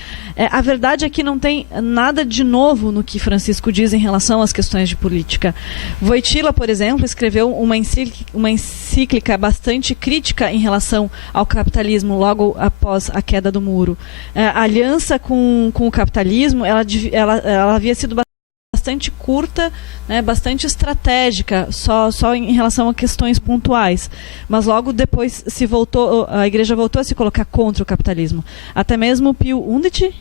a verdade é que não tem nada de novo no que Francisco diz em relação às questões de política. Wojtyla, por exemplo, escreveu uma encíclica bastante crítica em relação ao capitalismo logo após a queda do muro. A aliança com o capitalismo, ela havia sido bastante curta, né, bastante estratégica, só em relação a questões pontuais. Mas logo depois a Igreja voltou a se colocar contra o capitalismo. Até mesmo Pio XI,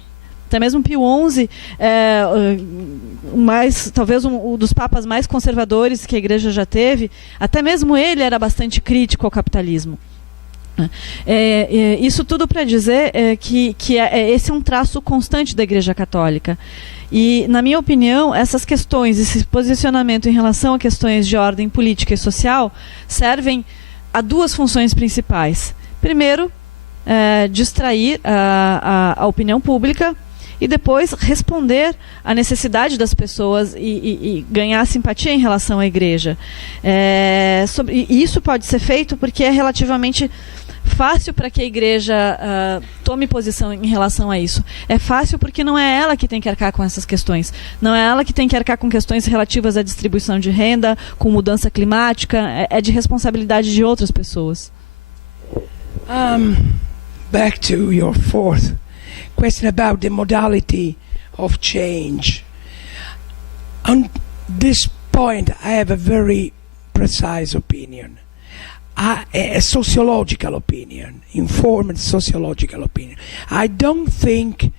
talvez um dos papas mais conservadores que a Igreja já teve, até mesmo ele era bastante crítico ao capitalismo. Isso tudo para dizer que esse é um traço constante da Igreja Católica. E, na minha opinião, essas questões, esse posicionamento em relação a questões de ordem política e social servem a duas funções principais. Primeiro, distrair a opinião pública e depois responder à necessidade das pessoas e ganhar simpatia em relação à Igreja. E isso pode ser feito porque é relativamente fácil para que a Igreja tome posição em relação a isso. É fácil porque não é ela que tem que arcar com essas questões. Não é ela que tem que arcar com questões relativas à distribuição de renda, com mudança climática. É de responsabilidade de outras pessoas. Back to your fourth question about the modality of change. On this point, I have a very precise opinion. A sociological opinion, informed sociological opinion. I don't think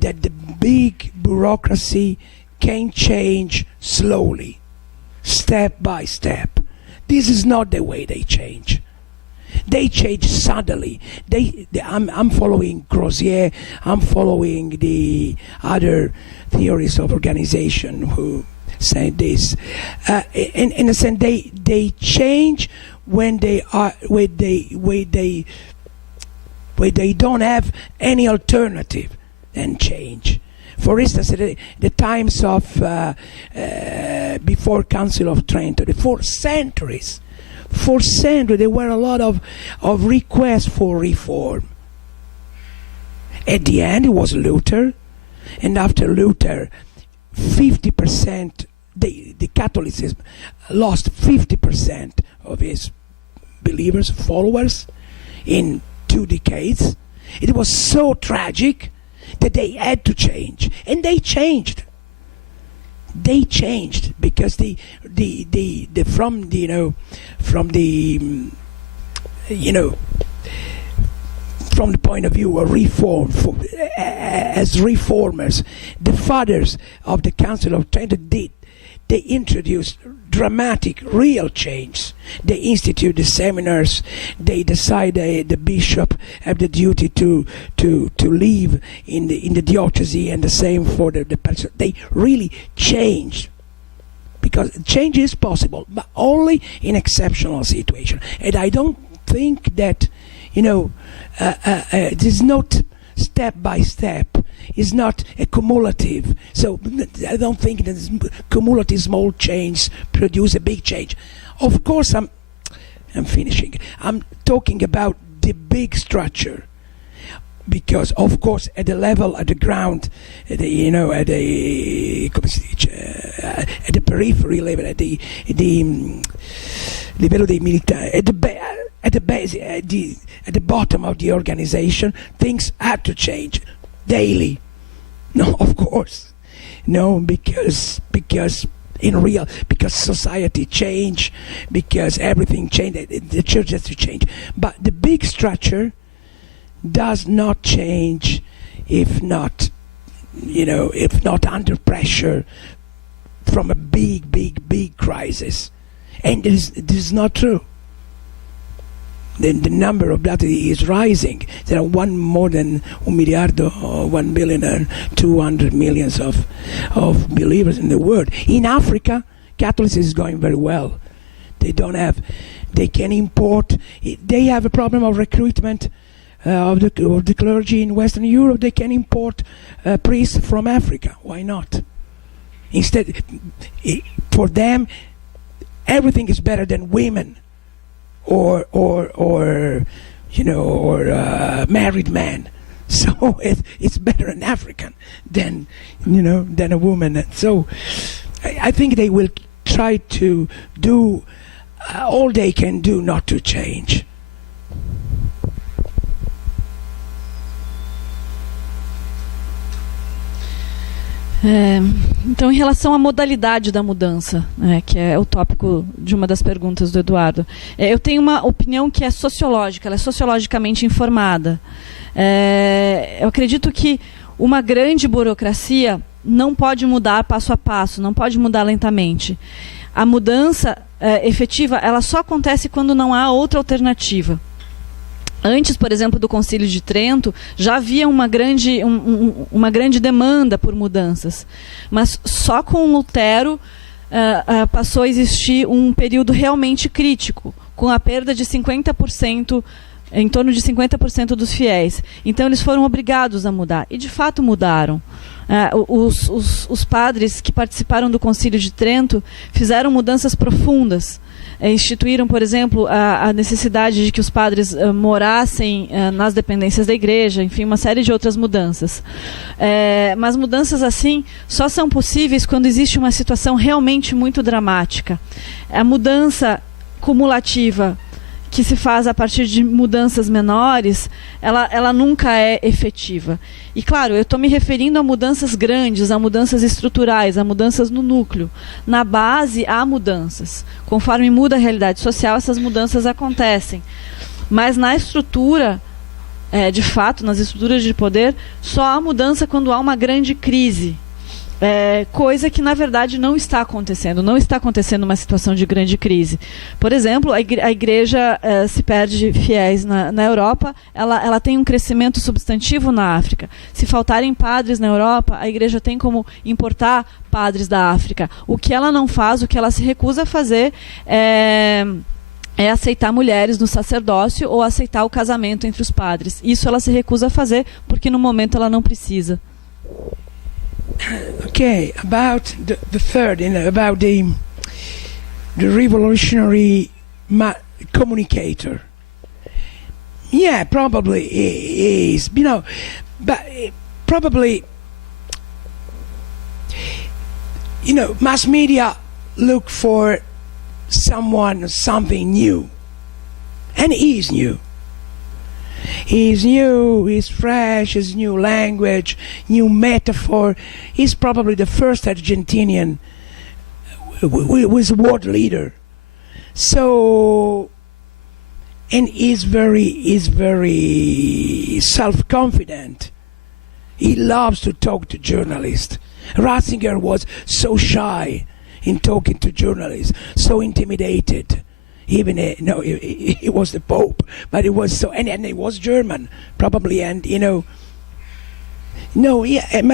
that the big bureaucracy can change slowly, step by step. This is not the way they change. They change suddenly. I'm following Crozier, I'm following the other theories of organization who say this. In a sense, they change when they don't have any alternative than change. For instance, the times of before Council of Trento, for centuries, there were a lot of requests for reform. At the end, it was Luther, and after Luther, 50%, the Catholicism lost 50% of its believers, followers, in 2 decades. It was so tragic that they had to change, and they changed. They changed because from the point of view of reform, as reformers, the fathers of the Council of Trento they introduced dramatic, real change. They institute the seminars. They decide the bishop have the duty to live in the diocese, and the same for the person. They really changed, because change is possible, but only in exceptional situation. And I don't think that it is not step by step. Is not a cumulative. So I don't think that cumulative small change produce a big change. Of course, I'm finishing. I'm talking about the big structure, because of course at the level, at the ground, at the periphery level, at the livello dei militari, at the base, at the bottom of the organization, things have to change daily. No, of course, no, because society change, because everything changed. The church has to change, but the big structure does not change if not under pressure from a big crisis, and this is not true. The number of blood is rising. There are more than 1 billion and 200 million of believers in the world. In Africa, Catholicism is going very well. They can import. They have a problem of recruitment of the clergy in Western Europe. They can import priests from Africa. Why not? Instead, for them, everything is better than women or married men. So it's better an African than a woman. And so I think they will try to do all they can do not to change. Então, em relação à modalidade da mudança, que é o tópico de uma das perguntas do Eduardo, eu tenho uma opinião que é sociológica, ela é sociologicamente informada. Eu acredito que uma grande burocracia não pode mudar passo a passo, não pode mudar lentamente. A mudança efetiva, ela só acontece quando não há outra alternativa. Antes, por exemplo, do Concílio de Trento, já havia uma grande demanda por mudanças. Mas só com Lutero passou a existir um período realmente crítico, com a perda de 50%, em torno de 50% dos fiéis. Então, eles foram obrigados a mudar. E, de fato, mudaram. Os padres que participaram do Concílio de Trento fizeram mudanças profundas. Instituíram, por exemplo, a necessidade de que os padres morassem nas dependências da igreja, enfim, uma série de outras mudanças. Mas mudanças assim só são possíveis quando existe uma situação realmente muito dramática. A mudança cumulativa que se faz a partir de mudanças menores, ela nunca é efetiva. E, claro, eu estou me referindo a mudanças grandes, a mudanças estruturais, a mudanças no núcleo. Na base, há mudanças. Conforme muda a realidade social, essas mudanças acontecem. Mas na estrutura, de fato, nas estruturas de poder, só há mudança quando há uma grande crise. Coisa que, na verdade, não está acontecendo. Não está acontecendo uma situação de grande crise. Por exemplo, a igreja se perde fiéis na Europa, ela tem um crescimento substantivo na África. Se faltarem padres na Europa, a igreja tem como importar padres da África. O que ela não faz, o que ela se recusa a fazer é aceitar mulheres no sacerdócio ou aceitar o casamento entre os padres. Isso ela se recusa a fazer porque, no momento, ela não precisa. Okay, about the third, about the revolutionary communicator. Yeah, probably is, but probably, mass media look for something new, and he is new. He's new, he's fresh, he's new language, new metaphor. He's probably the first Argentinian who is a world leader. So, and he's very self-confident. He loves to talk to journalists. Ratzinger was so shy in talking to journalists, so intimidated. Even he was the Pope, but it was so, and he was German, probably, and but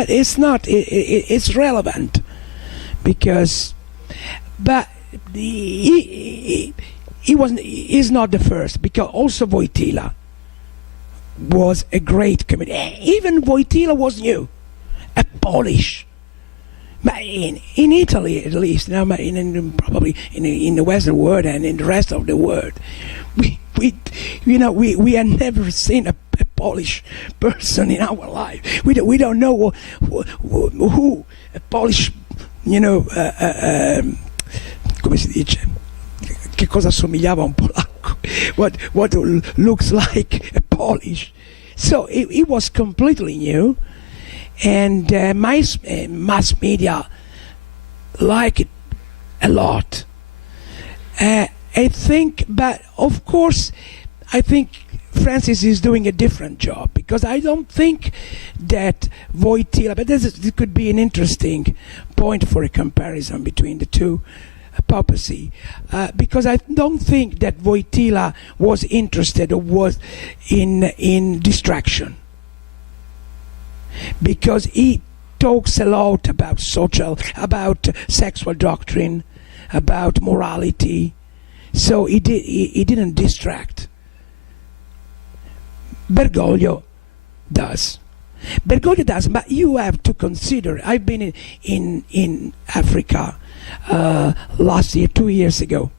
it's not. It's relevant because, but he's not the first, because also Wojtyla was a great comedian. Even Wojtyla was new, a Polish. But in Italy, at least, probably in the Western world and in the rest of the world, we have never seen a Polish person in our life. We don't know who a Polish, come si dice, che cosa somigliava a un polacco, what looks like a Polish. So it was completely new. And mass media like it a lot. I think, but of course, I think Francis is doing a different job, because I don't think that Wojtyla, but this could be an interesting point for a comparison between the two papacy, because I don't think that Wojtyla was interested or was in distraction. Because he talks a lot about about sexual doctrine, about morality, so he didn't distract. Bergoglio does, but you have to consider. I've been in Africa last year, 2 years ago.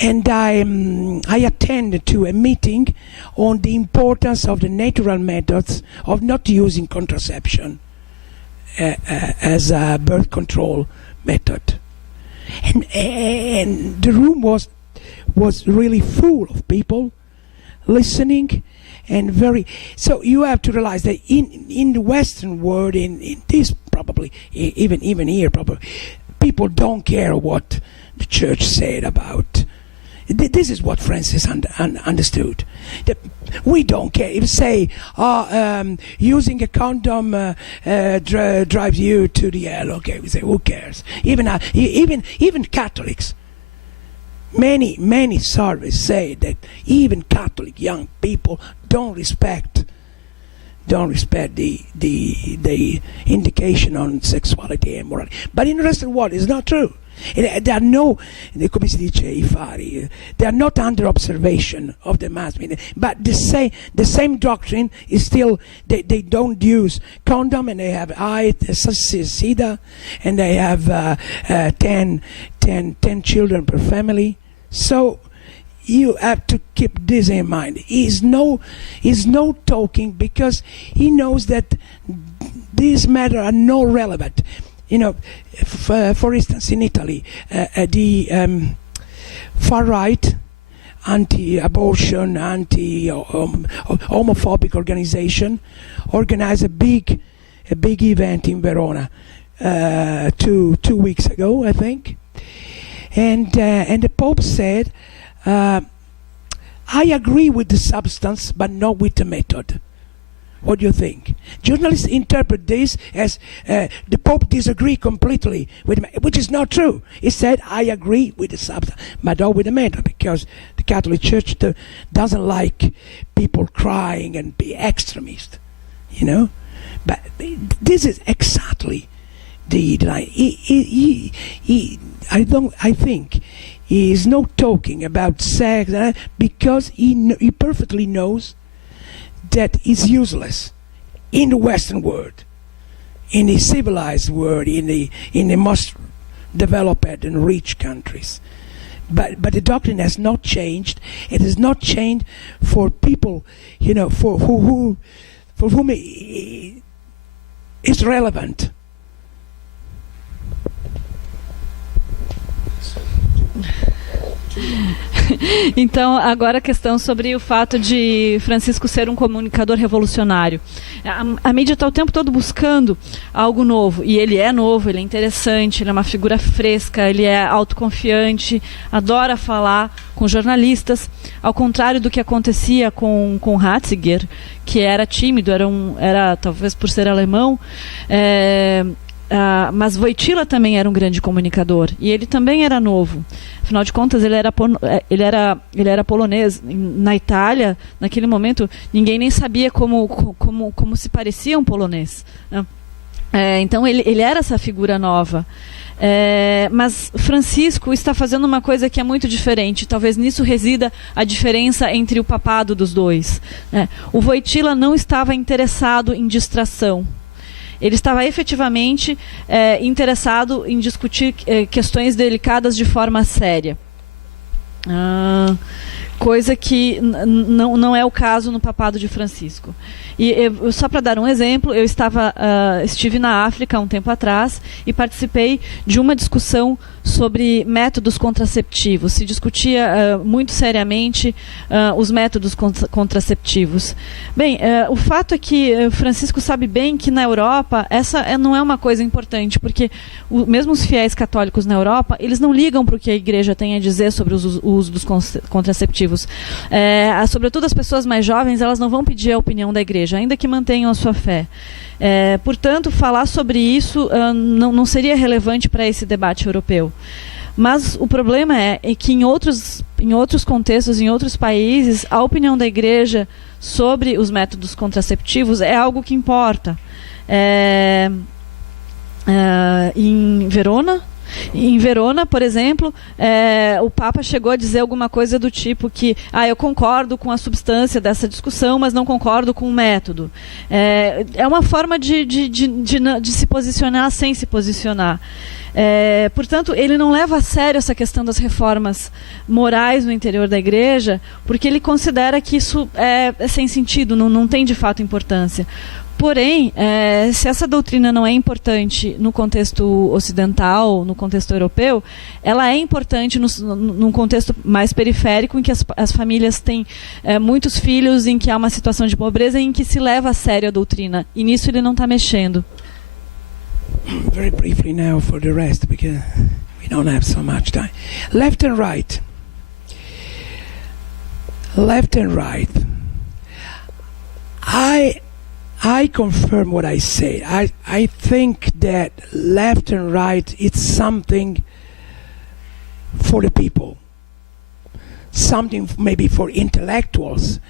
And I attended to a meeting on the importance of the natural methods of not using contraception as a birth control method. And the room was really full of people listening, and so you have to realize that in the Western world, in this probably, even here probably, people don't care what the church said about. This is what Francis understood. That we don't care. If say using a condom drives you to the hell, okay, we say who cares? Even Catholics. Many surveys say that even Catholic young people don't respect the indication on sexuality and morality. But in the rest of the world, it's not true. There are no, come si dice, I fari, they are not under observation of the mass media. But the same doctrine is still, they don't use condom, and they have SIDA, and they have 10 children per family. So you have to keep this in mind. He's no talking, because he knows that these matters are not relevant. You know, for instance, in Italy, the far right, anti-abortion, anti-homophobic organization organized a big event in Verona 2 weeks ago, I think, and the Pope said, "I agree with the substance, but not with the method." What do you think? Journalists interpret this as the Pope disagree completely with me, which is not true. He said, I agree with the substance, but not with the method, because the Catholic Church doesn't like people crying and be extremist, you know. But this is exactly the line. I think he is not talking about sex because he perfectly knows that is useless in the Western world, in the civilized world, in the most developed and rich countries. But the doctrine has not changed. It has not changed for people, you know, for whom it's relevant. Então, agora a questão sobre o fato de Francisco ser um comunicador revolucionário. A mídia está o tempo todo buscando algo novo, e ele é novo, ele é interessante, ele é uma figura fresca, ele é autoconfiante, adora falar com jornalistas, ao contrário do que acontecia com Ratzinger, que era tímido, era talvez por ser alemão, mas Wojtyła também era um grande comunicador, e ele também era novo. Afinal de contas, ele era polonês. Na Itália, naquele momento, ninguém nem sabia como se parecia um polonês, né? Então, ele era essa figura nova. Mas Francisco está fazendo uma coisa que é muito diferente. Talvez nisso resida a diferença entre o papado dos dois, né? O Wojtyła não estava interessado em distração. Ele estava efetivamente interessado em discutir questões delicadas de forma séria. Coisa que não é o caso no papado de Francisco. E só para dar um exemplo, eu estive na África há um tempo atrás e participei de uma discussão sobre métodos contraceptivos. Se discutia muito seriamente os métodos contraceptivos. Bem, o fato é que Francisco sabe bem que na Europa essa não é uma coisa importante, porque mesmo os fiéis católicos na Europa, eles não ligam para o que a igreja tem a dizer sobre o uso dos contraceptivos. Sobretudo as pessoas mais jovens, elas não vão pedir a opinião da igreja, ainda que mantenham a sua fé. Portanto, falar sobre isso não seria relevante para esse debate europeu. Mas o problema é que em outros contextos, em outros países, a opinião da igreja sobre os métodos contraceptivos é algo que importa. Em Verona, por exemplo, o Papa chegou a dizer alguma coisa do tipo que eu concordo com a substância dessa discussão, mas não concordo com o método. É uma forma de se posicionar sem se posicionar. Portanto, ele não leva a sério essa questão das reformas morais no interior da igreja, porque ele considera que isso é sem sentido, não tem de fato importância. Porém, se essa doutrina não é importante no contexto ocidental, no contexto europeu, ela é importante num contexto mais periférico, em que as famílias têm muitos filhos, em que há uma situação de pobreza, em que se leva a sério a doutrina. E nisso ele não está mexendo. Very briefly now for the rest, because we don't have so much time. Left and right. Left and right. I confirm what I say. I think that left and right, it's something for the people. Something maybe for intellectuals,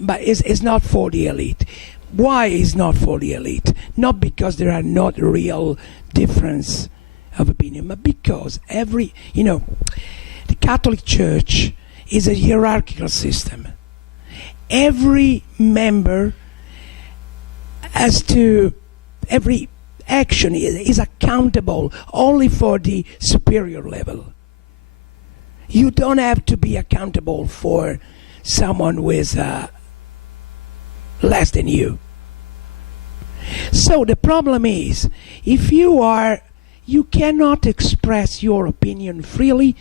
but it's not for the elite. Why is not for the elite? Not because there are not real difference of opinion, but because the Catholic Church is a hierarchical system. Every member every action is accountable only for the superior level. You don't have to be accountable for someone who is less than you. So the problem is, if you cannot express your opinion freely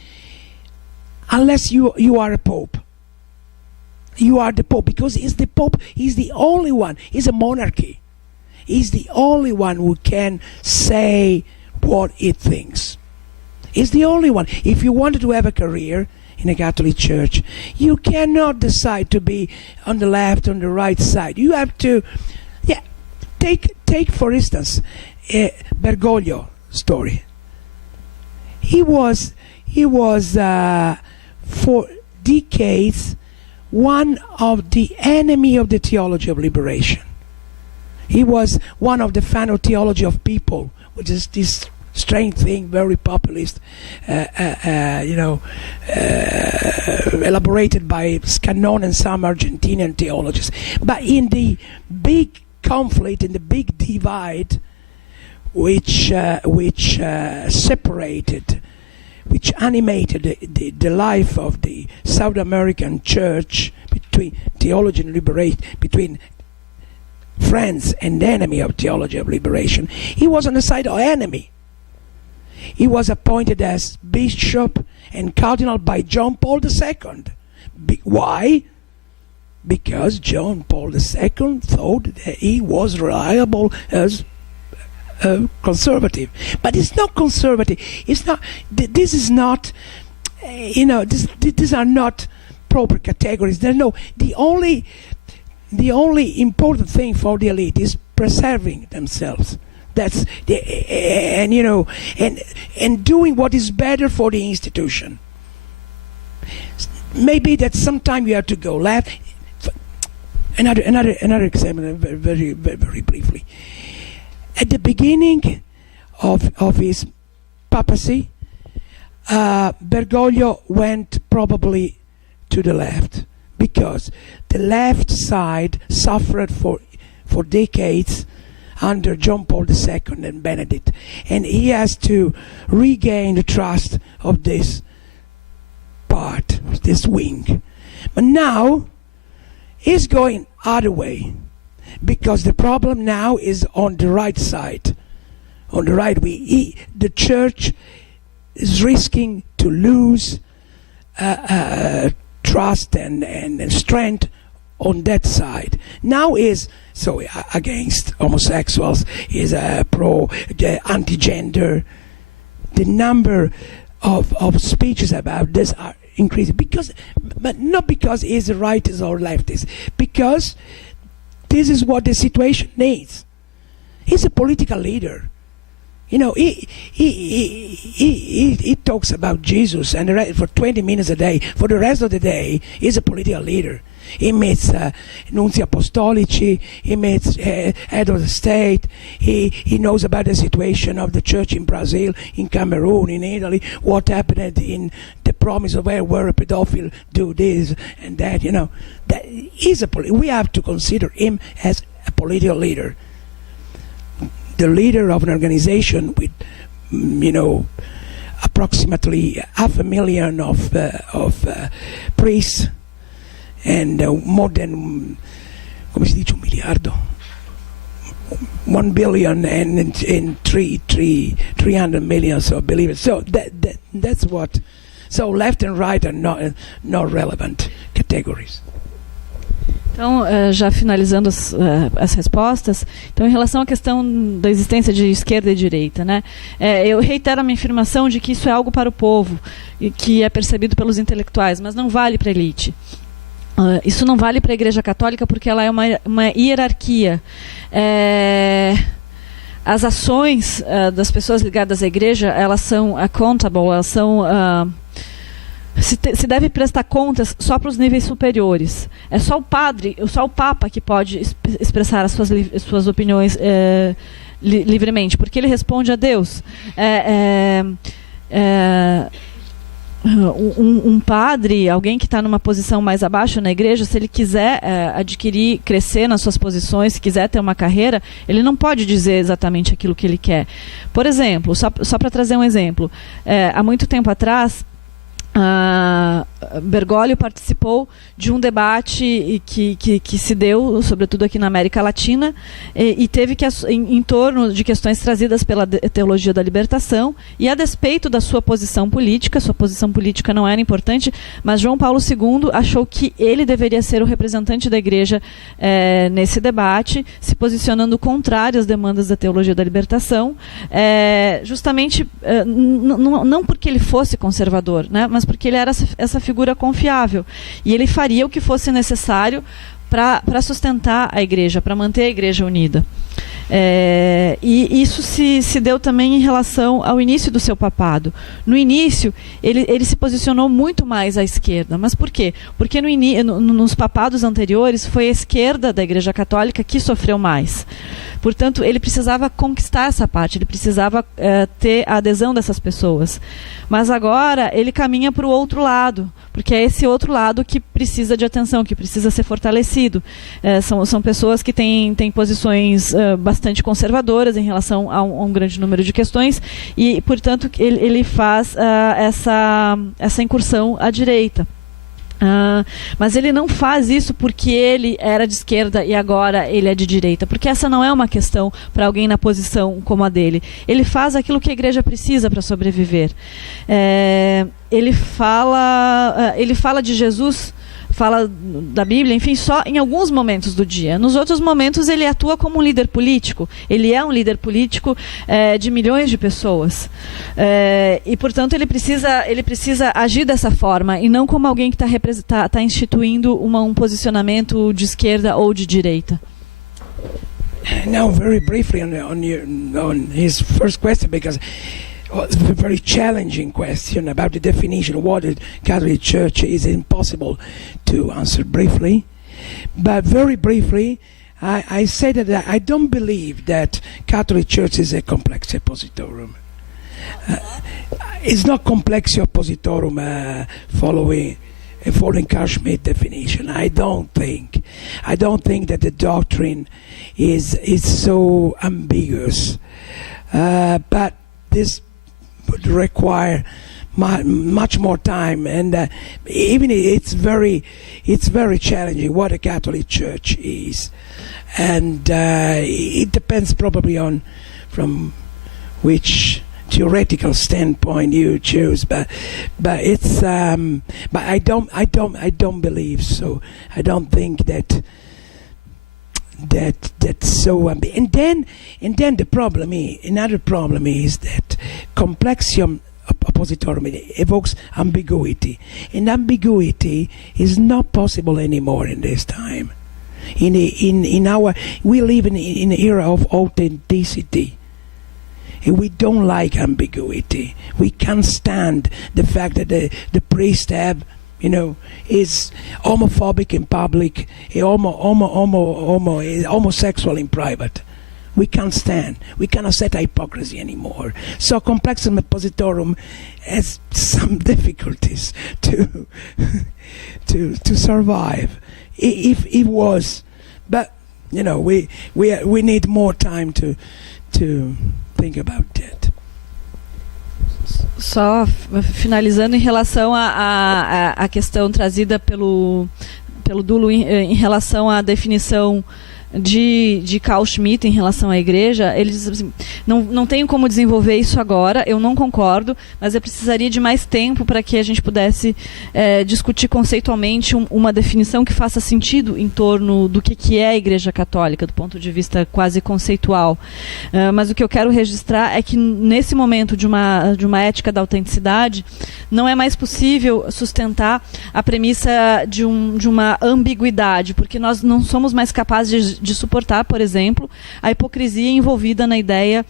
unless you are a pope. You are the Pope, because the Pope is the only one. He's a monarchy. He's the only one who can say what he thinks. He's the only one. If you wanted to have a career in a Catholic Church, you cannot decide to be on the left, on the right side. You have to, take for instance, Bergoglio story. He was for decades one of the enemy of the theology of liberation. He was one of the fan of theology of people, which is this strange thing, very populist, elaborated by Scannon and some Argentinian theologians. But in the big conflict, in the big divide, which separated, which animated the life of the South American church between theology and liberation, between friends and enemy of theology of liberation, he was on the side of enemy. He was appointed as bishop and cardinal by John Paul II. Why? Because John Paul II thought that he was reliable as conservative. But it's not conservative. It's not. This is not. These are not proper categories. There's no. The only important thing for the elite is preserving themselves. That's and doing what is better for the institution. Maybe that sometime you have to go left. Another example, very, very, very briefly. At the beginning of his papacy, Bergoglio went probably to the left, because the left side suffered for decades under John Paul II and Benedict, and he has to regain the trust of this part, this wing. But now he's going other way, because the problem now is on the right side. On the right, the church is risking to lose trust and strength on that side. Now is against homosexuals, is pro anti-gender. The number of speeches about this are increasing, but not because he's a rightist or leftist, because this is what the situation needs. He's a political leader. He talks about Jesus and for 20 minutes a day. For the rest of the day, he's a political leader. He meets nunci apostolici, he meets head of the state, he knows about the situation of the church in Brazil, in Cameroon, in Italy, what happened in the promise of where a pedophile do this and that, That is we have to consider him as a political leader. The leader of an organization with approximately 500,000 of priests and more than, come si dice, 1 miliardo? 1 billion and 300 million so believers. So that's what. So left and right are not relevant categories. Então, já finalizando as respostas, então, em relação à questão da existência de esquerda e direita, né, eu reitero a minha afirmação de que isso é algo para o povo, e que é percebido pelos intelectuais, mas não vale para a elite. Isso não vale para a Igreja Católica porque ela é uma hierarquia. As ações das pessoas ligadas à Igreja, elas são accountable, elas são... Se deve prestar contas só para os níveis superiores. É só o padre, só o Papa que pode expressar as suas opiniões livremente, porque ele responde a Deus. Um padre, alguém que está numa posição mais abaixo na igreja, se ele quiser crescer nas suas posições, se quiser ter uma carreira, ele não pode dizer exatamente aquilo que ele quer. Por exemplo, só para trazer um exemplo, há muito tempo atrás, Bergoglio participou de um debate que se deu, sobretudo aqui na América Latina, e teve que, em torno de questões trazidas pela teologia da libertação, e a despeito da sua posição política não era importante, mas João Paulo II achou que ele deveria ser o representante da Igreja nesse debate, se posicionando contrário às demandas da teologia da libertação, justamente não porque ele fosse conservador, né, mas porque ele era essa figura confiável, e ele faria o que fosse necessário para sustentar a Igreja, para manter a Igreja unida. E isso se deu também em relação ao início do seu papado. No início, ele se posicionou muito mais à esquerda. Mas por quê? Porque nos papados anteriores foi a esquerda da Igreja Católica que sofreu mais. Portanto, ele precisava conquistar essa parte, ele precisava ter a adesão dessas pessoas. Mas agora ele caminha para o outro lado, porque é esse outro lado que precisa de atenção, que precisa ser fortalecido. São pessoas que têm posições bastante conservadoras em relação a um grande número de questões, e, portanto, ele faz essa incursão à direita. Mas ele não faz isso porque ele era de esquerda e agora ele é de direita, porque essa não é uma questão para alguém na posição como a dele. Ele faz aquilo que a igreja precisa para sobreviver. Ele fala de Jesus, fala da Bíblia, enfim, só em alguns momentos do dia. Nos outros momentos ele atua como um líder político. Ele é um líder político de milhões de pessoas. E, portanto, ele precisa agir dessa forma e não como alguém que está instituindo um posicionamento de esquerda ou de direita. Now, very briefly on his first question, because it's a very challenging question about the definition of what the Catholic Church is. Impossible to answer briefly, but very briefly, I say that I don't believe that Catholic Church is a complexio oppositorum. It's not complexio oppositorum following Carl Schmitt definition. I don't think that the doctrine is so ambiguous, but this would require much more time, and even it's very challenging what a Catholic Church is, and it depends probably on from which theoretical standpoint you choose, but it's but I don't believe so. I don't think that's so and then the problem is, another problem is that complexium oppositorum evokes ambiguity, and ambiguity is not possible anymore in this time. In our, we live in an era of authenticity, and we don't like ambiguity. We can't stand the fact that the priest is homophobic in public, homosexual in private. We can't stand. We cannot set hypocrisy anymore. So complexum oppositorum has some difficulties to survive. If it was, but we need more time to think about that. Só finalizando em relação à questão trazida pelo Dulo em relação à definição de Carl Schmitt em relação à igreja, ele diz assim, não tenho como desenvolver isso agora, eu não concordo, mas eu precisaria de mais tempo para que a gente pudesse discutir conceitualmente uma definição que faça sentido em torno do que é a Igreja Católica, do ponto de vista quase conceitual. Mas o que eu quero registrar é que nesse momento de uma ética da autenticidade, não é mais possível sustentar a premissa de uma ambiguidade, porque nós não somos mais capazes de suportar, por exemplo, a hipocrisia envolvida na ideia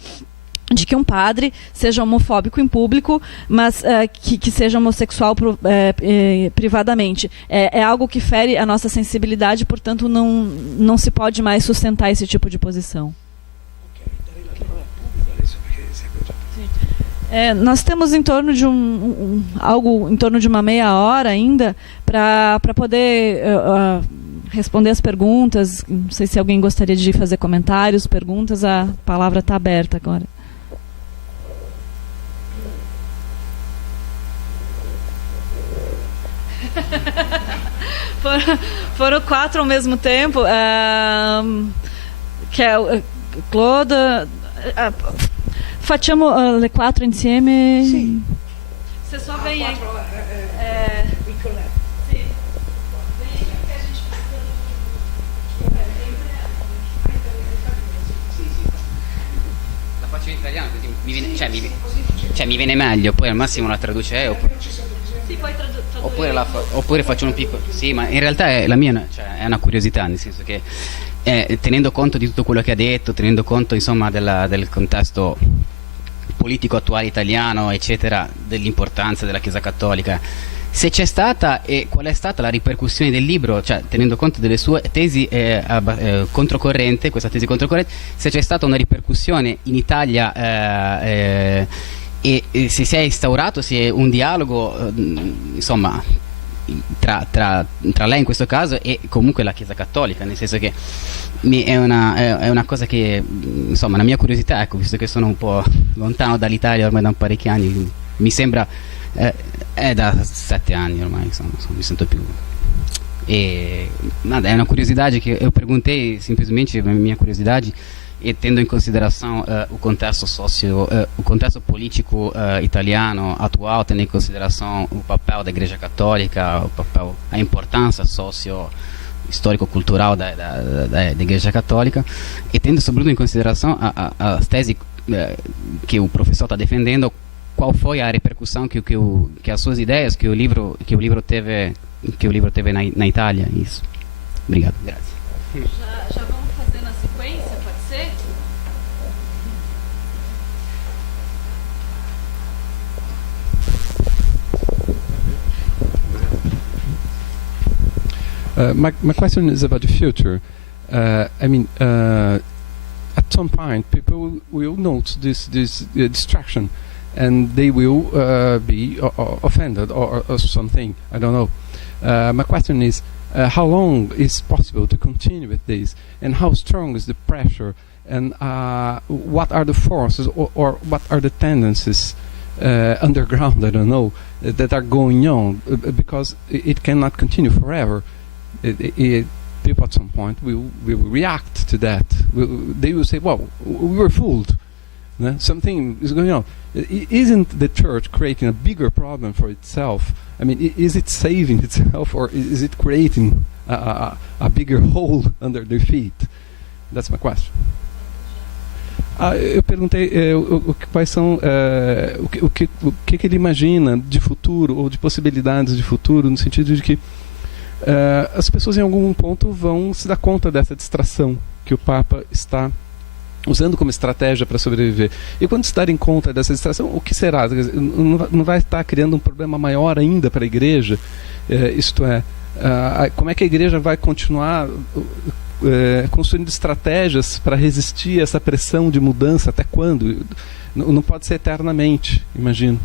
de que um padre seja homofóbico em público, mas que seja homossexual privadamente. É algo que fere a nossa sensibilidade, portanto não se pode mais sustentar esse tipo de posição. Nós temos em torno de algo em torno de uma meia hora ainda para poder responder as perguntas. Não sei se alguém gostaria de fazer comentários, perguntas. A palavra está aberta agora. Foram 4 ao mesmo tempo. Que é Claude. Facciamo le 4 insieme? Sì. Você só vem aí. La faccio in italiano così mi viene meglio, poi al massimo la traduce oppure faccio un piccolo. Sì, ma in realtà la mia è una curiosità, nel senso che tenendo conto di tutto quello che ha detto, tenendo conto insomma del contesto politico attuale italiano, eccetera, dell'importanza della Chiesa Cattolica, se c'è stata e qual è stata la ripercussione del libro, cioè tenendo conto delle sue tesi controcorrente, questa tesi controcorrente, se c'è stata una ripercussione in Italia e se si è instaurato, se è un dialogo insomma tra lei in questo caso e comunque la Chiesa Cattolica, nel senso che è una cosa che insomma la mia curiosità, ecco, visto che sono un po' lontano dall'Italia ormai da parecchi anni, mi sembra è da 7 anni ormai, insomma, mi sento più nada, é uma curiosidade que eu perguntei, simplesmente a minha curiosidade, e tendo em consideração o contexto político italiano atual, tendo em consideração o papel da Igreja Católica, a importância histórico-cultural da Igreja Católica, e tendo sobretudo em consideração as teses que o professor está defendendo, qual foi a repercussão que as suas ideias, que o livro teve na Itália? Isso. Obrigado. Grazie. Já vamos fazer na sequência, pode ser? My question is about the future. At some point, people will note this distraction, and they will be offended or something. I don't know. My question is, how long is possible to continue with this, and how strong is the pressure, and what are the forces or what are the tendencies underground, I don't know, that are going on, because it cannot continue forever. People at some point will react to that. They will say, well, we were fooled. Something is going on. Isn't the church creating a bigger problem for itself? I mean, is it saving itself, or is it creating a bigger hole under their feet? That's my question. Eu perguntei quais são o que ele imagina de futuro, ou de possibilidades de futuro, no sentido de que as pessoas em algum ponto vão se dar conta dessa distração que o Papa está usando como estratégia para sobreviver. E quando se darem conta dessa distração, o que será? Não vai estar criando um problema maior ainda para a igreja? Isto é, como é que a igreja vai continuar construindo estratégias para resistir a essa pressão de mudança? Até quando? Não pode ser eternamente, imagino.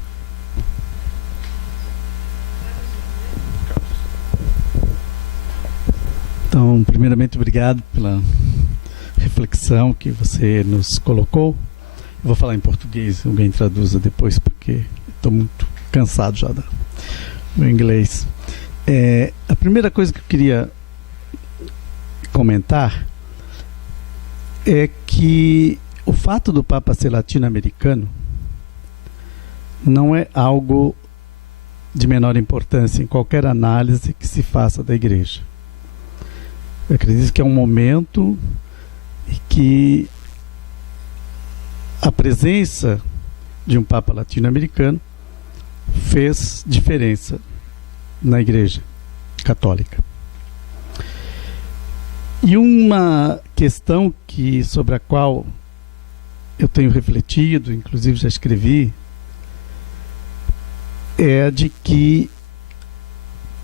Então, primeiramente, obrigado pela reflexão que você nos colocou. Eu vou falar em português, alguém traduza depois, porque estou muito cansado já do meu inglês. A primeira coisa que eu queria comentar é que o fato do Papa ser latino-americano não é algo de menor importância em qualquer análise que se faça da Igreja. Eu acredito que é um momento em que a presença de um Papa latino-americano fez diferença na Igreja Católica. E uma questão sobre a qual eu tenho refletido, inclusive já escrevi, é a de que,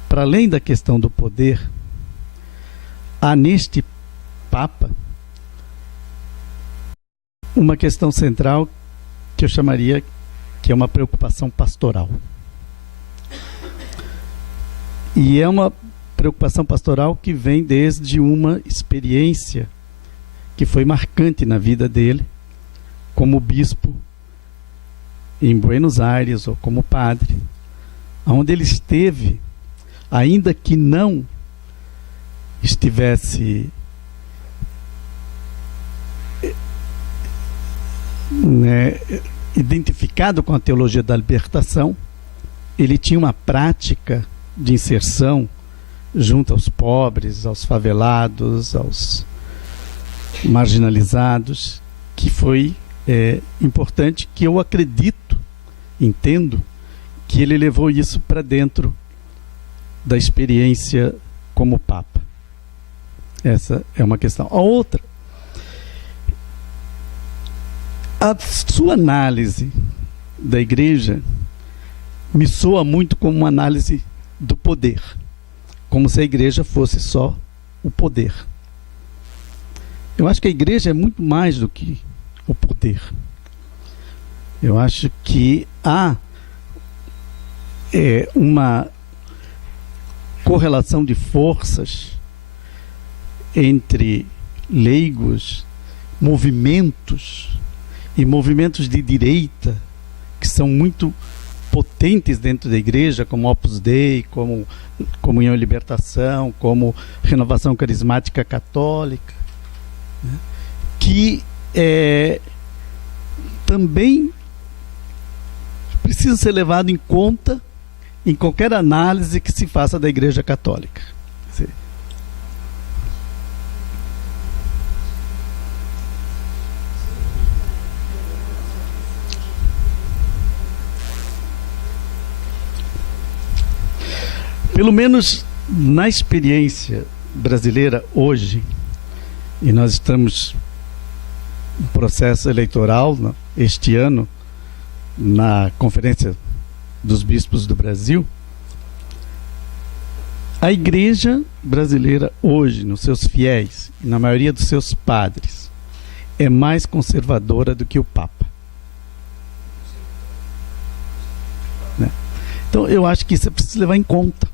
para além da questão do poder, há neste Papa uma questão central que eu chamaria que é uma preocupação pastoral. E é uma preocupação pastoral que vem desde uma experiência que foi marcante na vida dele, como bispo em Buenos Aires ou como padre, onde ele esteve, ainda que não estivesse identificado com a teologia da libertação, ele tinha uma prática de inserção junto aos pobres, aos favelados, aos marginalizados, que foi importante, que eu entendo que ele levou isso para dentro da experiência como Papa. Essa é uma questão. A outra, a sua análise da Igreja me soa muito como uma análise do poder, como se a Igreja fosse só o poder. Eu acho que a Igreja é muito mais do que o poder. Eu acho que há uma correlação de forças entre leigos, movimentos e movimentos de direita que são muito potentes dentro da Igreja, como Opus Dei, como Comunhão e Libertação, como Renovação Carismática Católica, né? Que também precisa ser levado em conta em qualquer análise que se faça da Igreja Católica. Pelo menos na experiência brasileira hoje, e nós estamos em processo eleitoral este ano, na Conferência dos Bispos do Brasil, a Igreja brasileira hoje, nos seus fiéis, e na maioria dos seus padres, é mais conservadora do que o Papa. Né? Então, eu acho que isso é preciso levar em conta.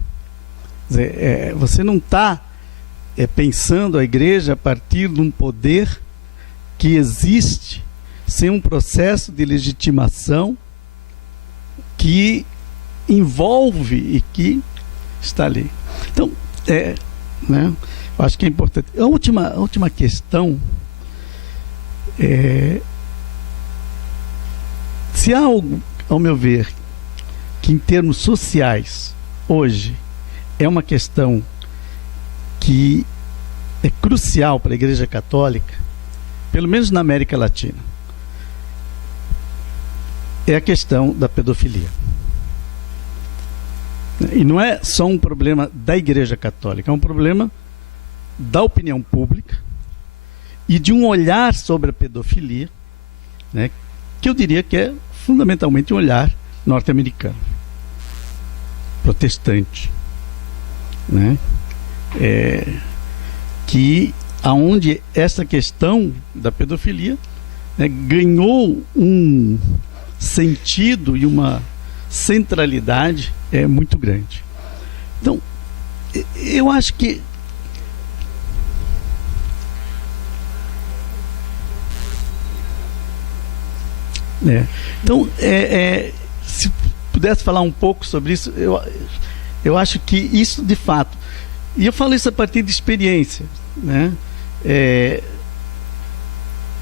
Quer dizer, você não está pensando a Igreja a partir de um poder que existe sem um processo de legitimação que envolve e que está ali. Então, né, eu acho que é importante. A última questão se há algo, ao meu ver, que em termos sociais, hoje, é uma questão que é crucial para a Igreja Católica, pelo menos na América Latina, é a questão da pedofilia. E não é só um problema da Igreja Católica, é um problema da opinião pública e de um olhar sobre a pedofilia, né, que eu diria que é fundamentalmente um olhar norte-americano, protestante, né? Que aonde essa questão da pedofilia, né, ganhou um sentido e uma centralidade muito grande. Então, eu acho que então, pudesse falar um pouco sobre isso, eu acho que isso de fato, e eu falo isso a partir de experiência, né?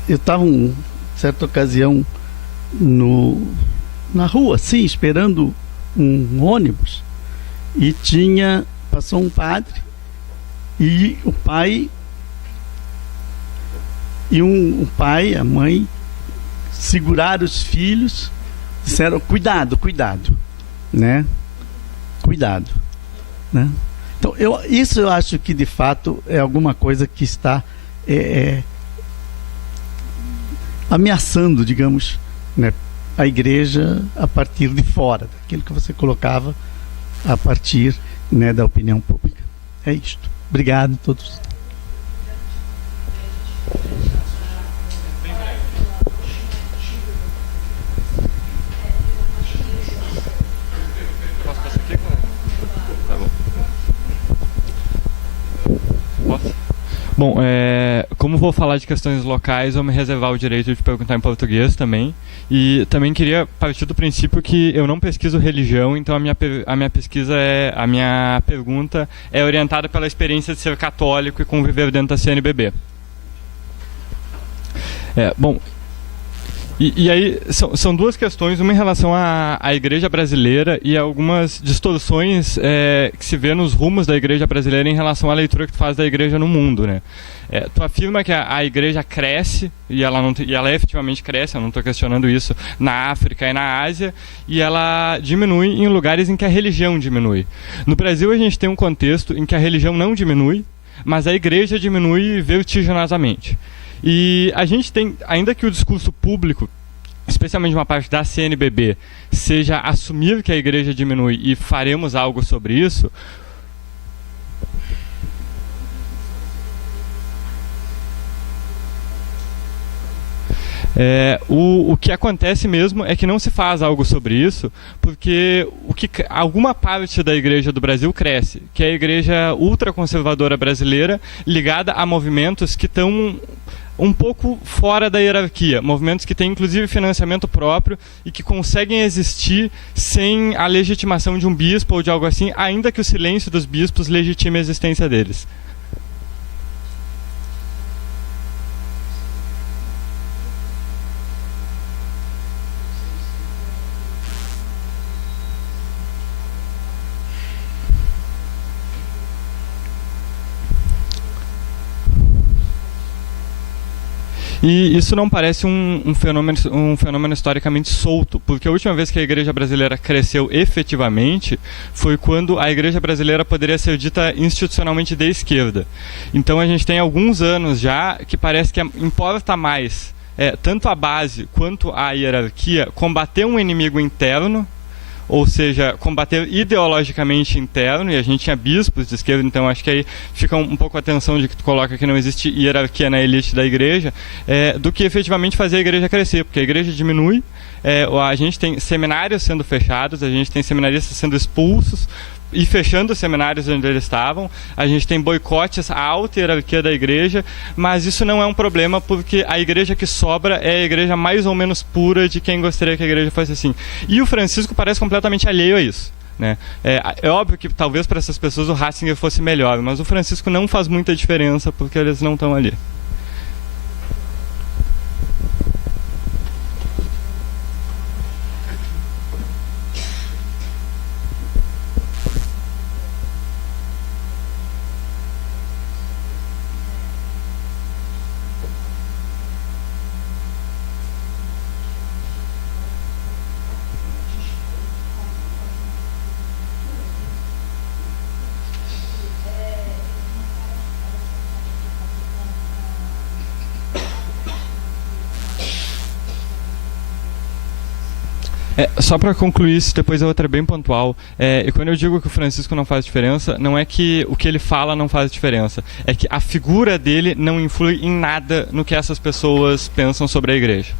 Eu estava em certa ocasião na rua, assim, esperando um ônibus, e passou um padre e o pai o pai, a mãe seguraram os filhos, disseram cuidado, né? Cuidado, né? Então isso eu acho que de fato é alguma coisa que está ameaçando, digamos, né, a igreja a partir de fora, daquilo que você colocava a partir, né, da opinião pública. É isto. Obrigado a todos. Posso passar aqui? Tá bom. Posso? Bom, como vou falar de questões locais, eu vou me reservar o direito de perguntar em português também. E também queria partir do princípio que eu não pesquiso religião, então a minha pergunta é orientada pela experiência de ser católico e conviver dentro da CNBB. Bom, e aí são duas questões, uma em relação à igreja brasileira e algumas distorções que se vê nos rumos da igreja brasileira em relação à leitura que tu faz da igreja no mundo, né? Tu afirma que a igreja cresce, e ela efetivamente cresce, eu não estou questionando isso, na África e na Ásia, e ela diminui em lugares em que a religião diminui. No Brasil a gente tem um contexto em que a religião não diminui, mas a igreja diminui vertiginosamente. E a gente tem, ainda que o discurso público, especialmente uma parte da CNBB, seja assumir que a igreja diminui e faremos algo sobre isso, o que acontece mesmo é que não se faz algo sobre isso, porque alguma parte da igreja do Brasil cresce, que é a igreja ultraconservadora brasileira, ligada a movimentos que estão um pouco fora da hierarquia, movimentos que têm inclusive financiamento próprio e que conseguem existir sem a legitimação de um bispo ou de algo assim, ainda que o silêncio dos bispos legitime a existência deles. E isso não parece um fenômeno historicamente solto, porque a última vez que a igreja brasileira cresceu efetivamente foi quando a igreja brasileira poderia ser dita institucionalmente de esquerda. Então a gente tem alguns anos já que parece que importa mais, tanto a base quanto a hierarquia, combater um inimigo interno, ou seja, combater ideologicamente interno, e a gente tinha bispos de esquerda, então acho que aí fica um pouco a atenção de que tu coloca que não existe hierarquia na elite da igreja, do que efetivamente fazer a igreja crescer, porque a igreja diminui, a gente tem seminários sendo fechados, a gente tem seminaristas sendo expulsos e fechando os seminários onde eles estavam, a gente tem boicotes à alta hierarquia da igreja, mas isso não é um problema porque a igreja que sobra é a igreja mais ou menos pura de quem gostaria que a igreja fosse assim. E o Francisco parece completamente alheio a isso, né? É óbvio que talvez para essas pessoas o Ratzinger fosse melhor, mas o Francisco não faz muita diferença porque eles não estão ali. Só para concluir isso, depois a outra é bem pontual. E quando eu digo que o Francisco não faz diferença, não é que o que ele fala não faz diferença. É que a figura dele não influi em nada no que essas pessoas pensam sobre a igreja.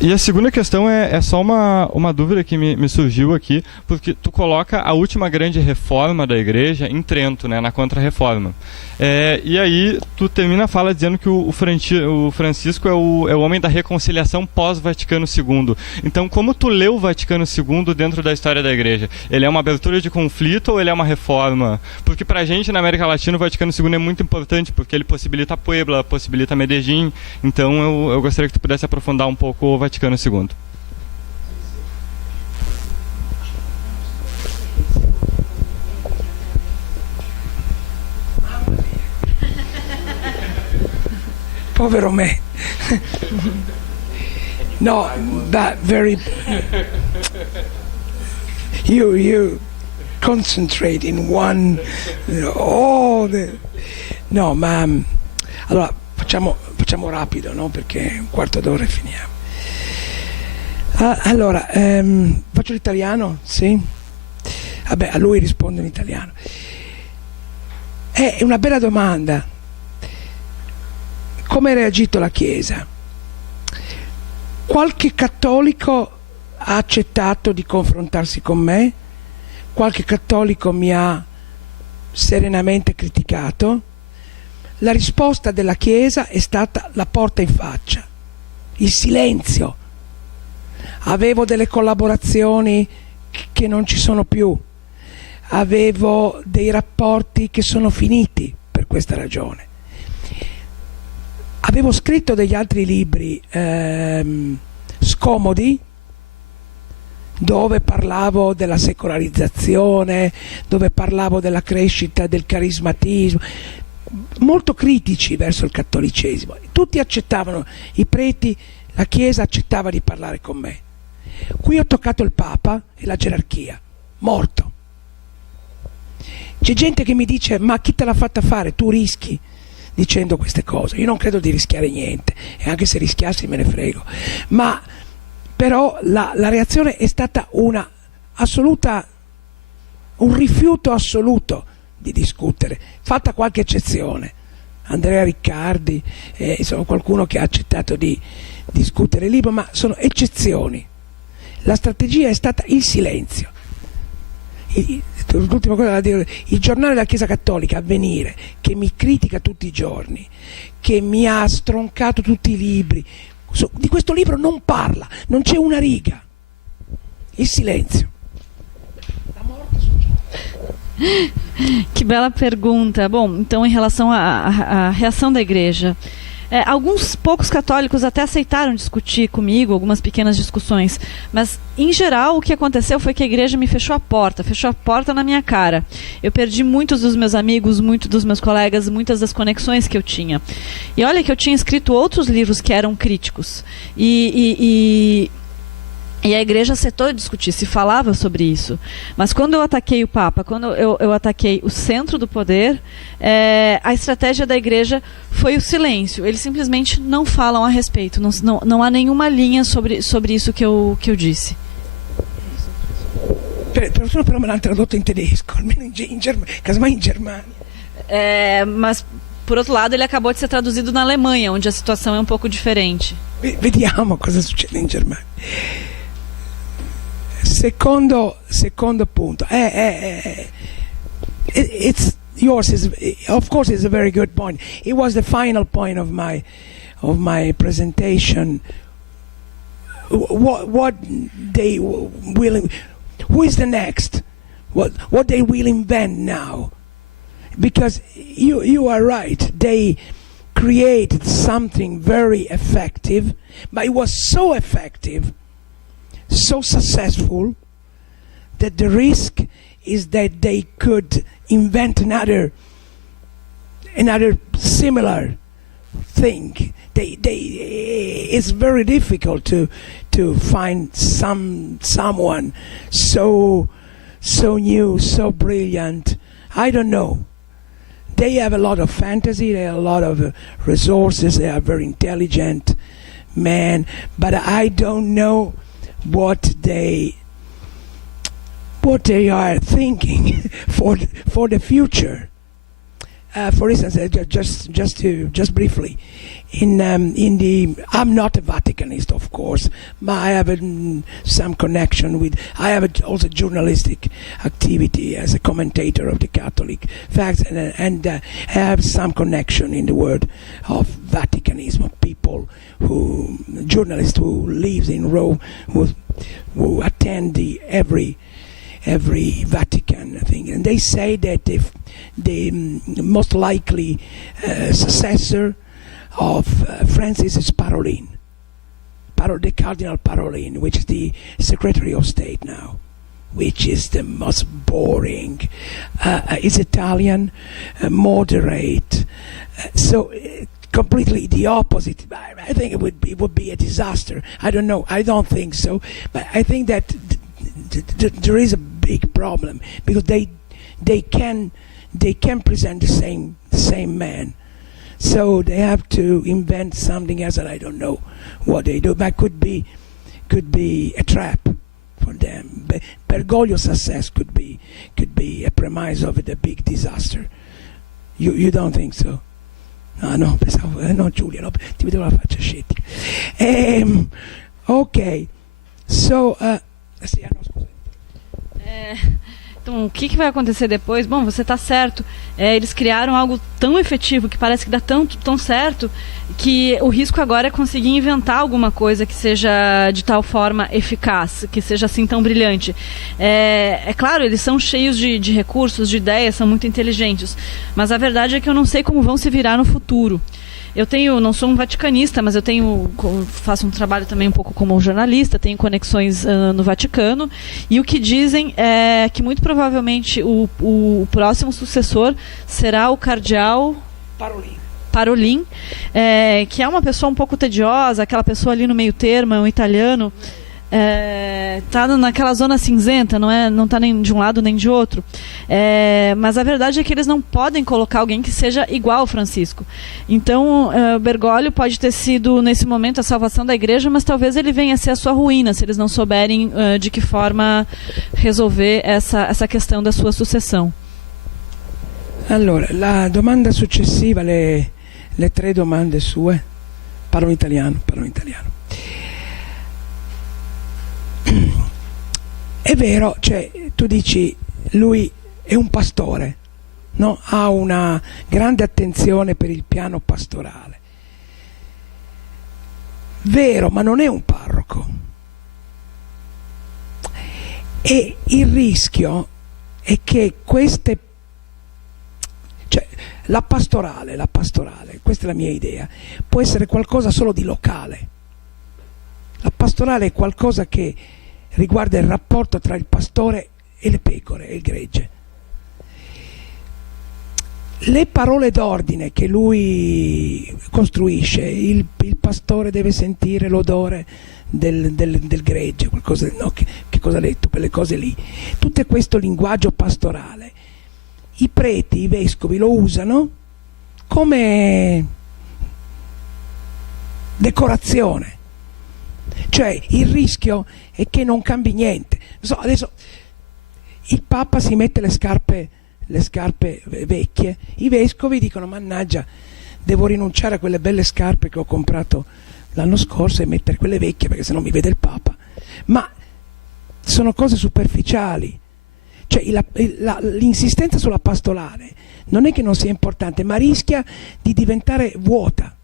E a segunda questão é só uma dúvida que me surgiu aqui, porque tu coloca a última grande reforma da igreja em Trento, né, na Contra-Reforma. E aí tu termina a fala dizendo que o Francisco é o homem da reconciliação pós-Vaticano II. Então, como tu leu o Vaticano II dentro da história da igreja? Ele é uma abertura de conflito ou ele é uma reforma? Porque pra gente, na América Latina, o Vaticano II é muito importante, porque ele possibilita Puebla, possibilita Medellín. Então, eu gostaria que tu pudesse aprofundar um pouco o Vaticano II. Povero me. No, but very. You concentrate in one. No, ma allora facciamo rapido, no? Perché un quarto d'ora e finiamo. Allora, faccio l'italiano, sì? Vabbè, a lui rispondo in italiano. È una bella domanda. Come ha reagito la Chiesa? Qualche cattolico ha accettato di confrontarsi con me, qualche cattolico mi ha serenamente criticato. La risposta della Chiesa è stata la porta in faccia, il silenzio. Avevo delle collaborazioni che non ci sono più, avevo dei rapporti che sono finiti per questa ragione. Avevo scritto degli altri libri scomodi, dove parlavo della secolarizzazione, dove parlavo della crescita del carismatismo, molto critici verso il cattolicesimo. Tutti accettavano, i preti, la Chiesa accettava di parlare con me. Qui ho toccato il Papa e la gerarchia, morto. C'è gente che mi dice: ma chi te l'ha fatta fare? Tu rischi dicendo queste cose. Io non credo di rischiare niente, e anche se rischiassi me ne frego, ma però la reazione è stata un rifiuto assoluto di discutere, fatta qualche eccezione, Andrea Riccardi, insomma qualcuno che ha accettato di discutere il libro, ma sono eccezioni. La strategia è stata il silenzio. L'ultima cosa da dire: il giornale della Chiesa Cattolica, Avvenire, che mi critica tutti i giorni, che mi ha stroncato tutti i libri, di questo libro non parla, non c'è una riga. Il silenzio. Que bela pergunta. Bom, então em relação à reação da igreja, alguns poucos católicos até aceitaram discutir comigo, algumas pequenas discussões, mas em geral o que aconteceu foi que a igreja me fechou a porta na minha cara. Eu perdi muitos dos meus amigos, muitos dos meus colegas, muitas das conexões que eu tinha. E olha que eu tinha escrito outros livros que eram críticos. E a igreja aceitou discutir, se falava sobre isso. Mas quando eu ataquei o Papa, quando eu ataquei o centro do poder, a estratégia da igreja foi o silêncio. Eles simplesmente não falam a respeito. Não há nenhuma linha sobre isso que eu disse. Però me l'hanno tradotto in tedesco, almeno casomai in Germania. Mas, por outro lado, ele acabou de ser traduzido na Alemanha, onde a situação é um pouco diferente. Vediamo cosa succede in Germania. Secondo punto, it's yours is, of course, is a very good point. It was the final point of my presentation. What they will, who is the next? What they will invent now? Because you are right. They created something very effective, but it was so effective, so successful, that the risk is that they could invent another similar thing. It's very difficult to find someone so new, so brilliant. I don't know. They have a lot of fantasy, they have a lot of resources, they are very intelligent men, but I don't know what they are thinking for the future. For instance, just briefly, I'm not a Vaticanist, of course, but I have some connection with. I have also journalistic activity as a commentator of the Catholic facts, and I have some connection in the world of Vaticanism, of people journalists who live in Rome, who attend every Vatican thing, and they say that if the most likely successor of Francis is Parolin, the Cardinal Parolin, which is the Secretary of State now, which is the most boring. Is Italian, moderate, so completely the opposite. I think it would be a disaster. I don't know. I don't think so, but I think that there is a big problem because they can present the same man. So they have to invent something else, and I don't know what they do. But could be a trap for them. But Bergoglio's success could be a premise of the big disaster. You don't think so? No, pensavo, no Giulia, no, ti vedevo la faccia scettica. Ok, so scusa. Então, o que vai acontecer depois? Bom, você está certo. Eles criaram algo tão efetivo, que parece que dá tão certo, que o risco agora é conseguir inventar alguma coisa que seja de tal forma eficaz, que seja assim tão brilhante. É claro, eles são cheios de recursos, de ideias, são muito inteligentes, mas a verdade é que eu não sei como vão se virar no futuro. Não sou um vaticanista, mas faço um trabalho também um pouco como jornalista, tenho conexões no Vaticano, e o que dizem é que muito provavelmente o próximo sucessor será o cardeal Parolin, que é uma pessoa um pouco tediosa, aquela pessoa ali no meio termo, é um italiano, tá naquela zona cinzenta, não tá nem de um lado nem de outro, mas a verdade é que eles não podem colocar alguém que seja igual ao Francisco. Então Bergoglio pode ter sido nesse momento a salvação da igreja, mas talvez ele venha a ser a sua ruína se eles não souberem de que forma resolver essa questão da sua sucessão. Allora, la domanda successiva, le tre domande sue, parlo in italiano. È vero, cioè tu dici lui è un pastore, no? Ha una grande attenzione per il piano pastorale. Vero, ma non è un parroco. E il rischio è che la pastorale, questa è la mia idea, può essere qualcosa solo di locale. La pastorale è qualcosa che riguarda il rapporto tra il pastore e le pecore, e il gregge. Le parole d'ordine che lui costruisce, il pastore deve sentire l'odore del gregge, qualcosa, no, che cosa ha detto, quelle cose lì. Tutto questo linguaggio pastorale, i preti, i vescovi lo usano come decorazione. Cioè il rischio è che non cambi niente. Adesso il Papa si mette le scarpe vecchie, i vescovi dicono mannaggia, devo rinunciare a quelle belle scarpe che ho comprato l'anno scorso e mettere quelle vecchie perché sennò mi vede il Papa. Ma sono cose superficiali. Cioè l'insistenza sulla pastorale non è che non sia importante, ma rischia di diventare vuota,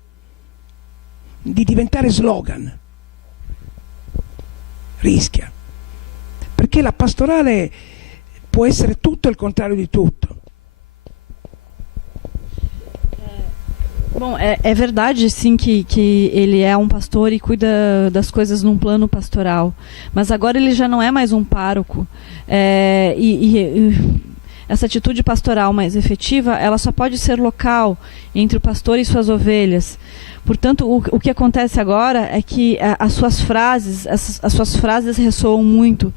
di diventare slogan. Rischia, perché la pastorale può essere tutto il contrario di tutto. Bom, é verdade sim que ele é um pastor e cuida das coisas num plano pastoral, mas agora ele já não é mais um pároco, e essa atitude pastoral mais efetiva, ela só pode ser local, entre o pastor e suas ovelhas. Portanto, o que acontece agora é que as suas frases ressoam muito,